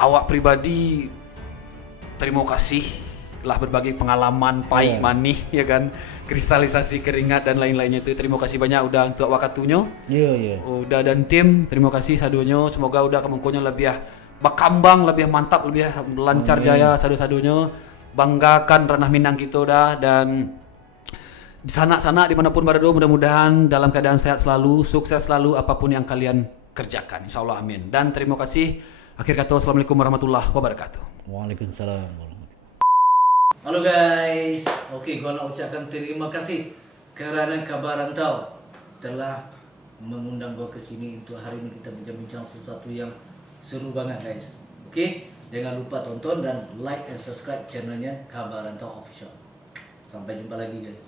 awak pribadi terima kasih lah berbagi pengalaman pahit manis ya kan, kristalisasi keringat dan lain-lainnya itu. Terima kasih banyak udah untuk waktunya. Iya. Udah dan tim terima kasih sadunya, semoga udah kemungkinan lebih berkembang, lebih mantap, lebih lancar jaya sadu-sadunya. Banggakan ranah Minang kita udah dan di sana dimanapun berada mudah-mudahan dalam keadaan sehat selalu, sukses selalu apapun yang kalian kerjakan, insyaallah amin. Dan terima kasih. Akhir kata, assalamualaikum warahmatullahi wabarakatuh. Waalaikumsalam. Halo guys, gua nak ucapkan terima kasih kerana Kabar Rantau telah mengundang gua ke sini untuk hari ini kita bincang-bincang sesuatu yang seru banget guys. Jangan lupa tonton dan like dan subscribe channelnya Kabar Rantau Official. Sampai jumpa lagi guys.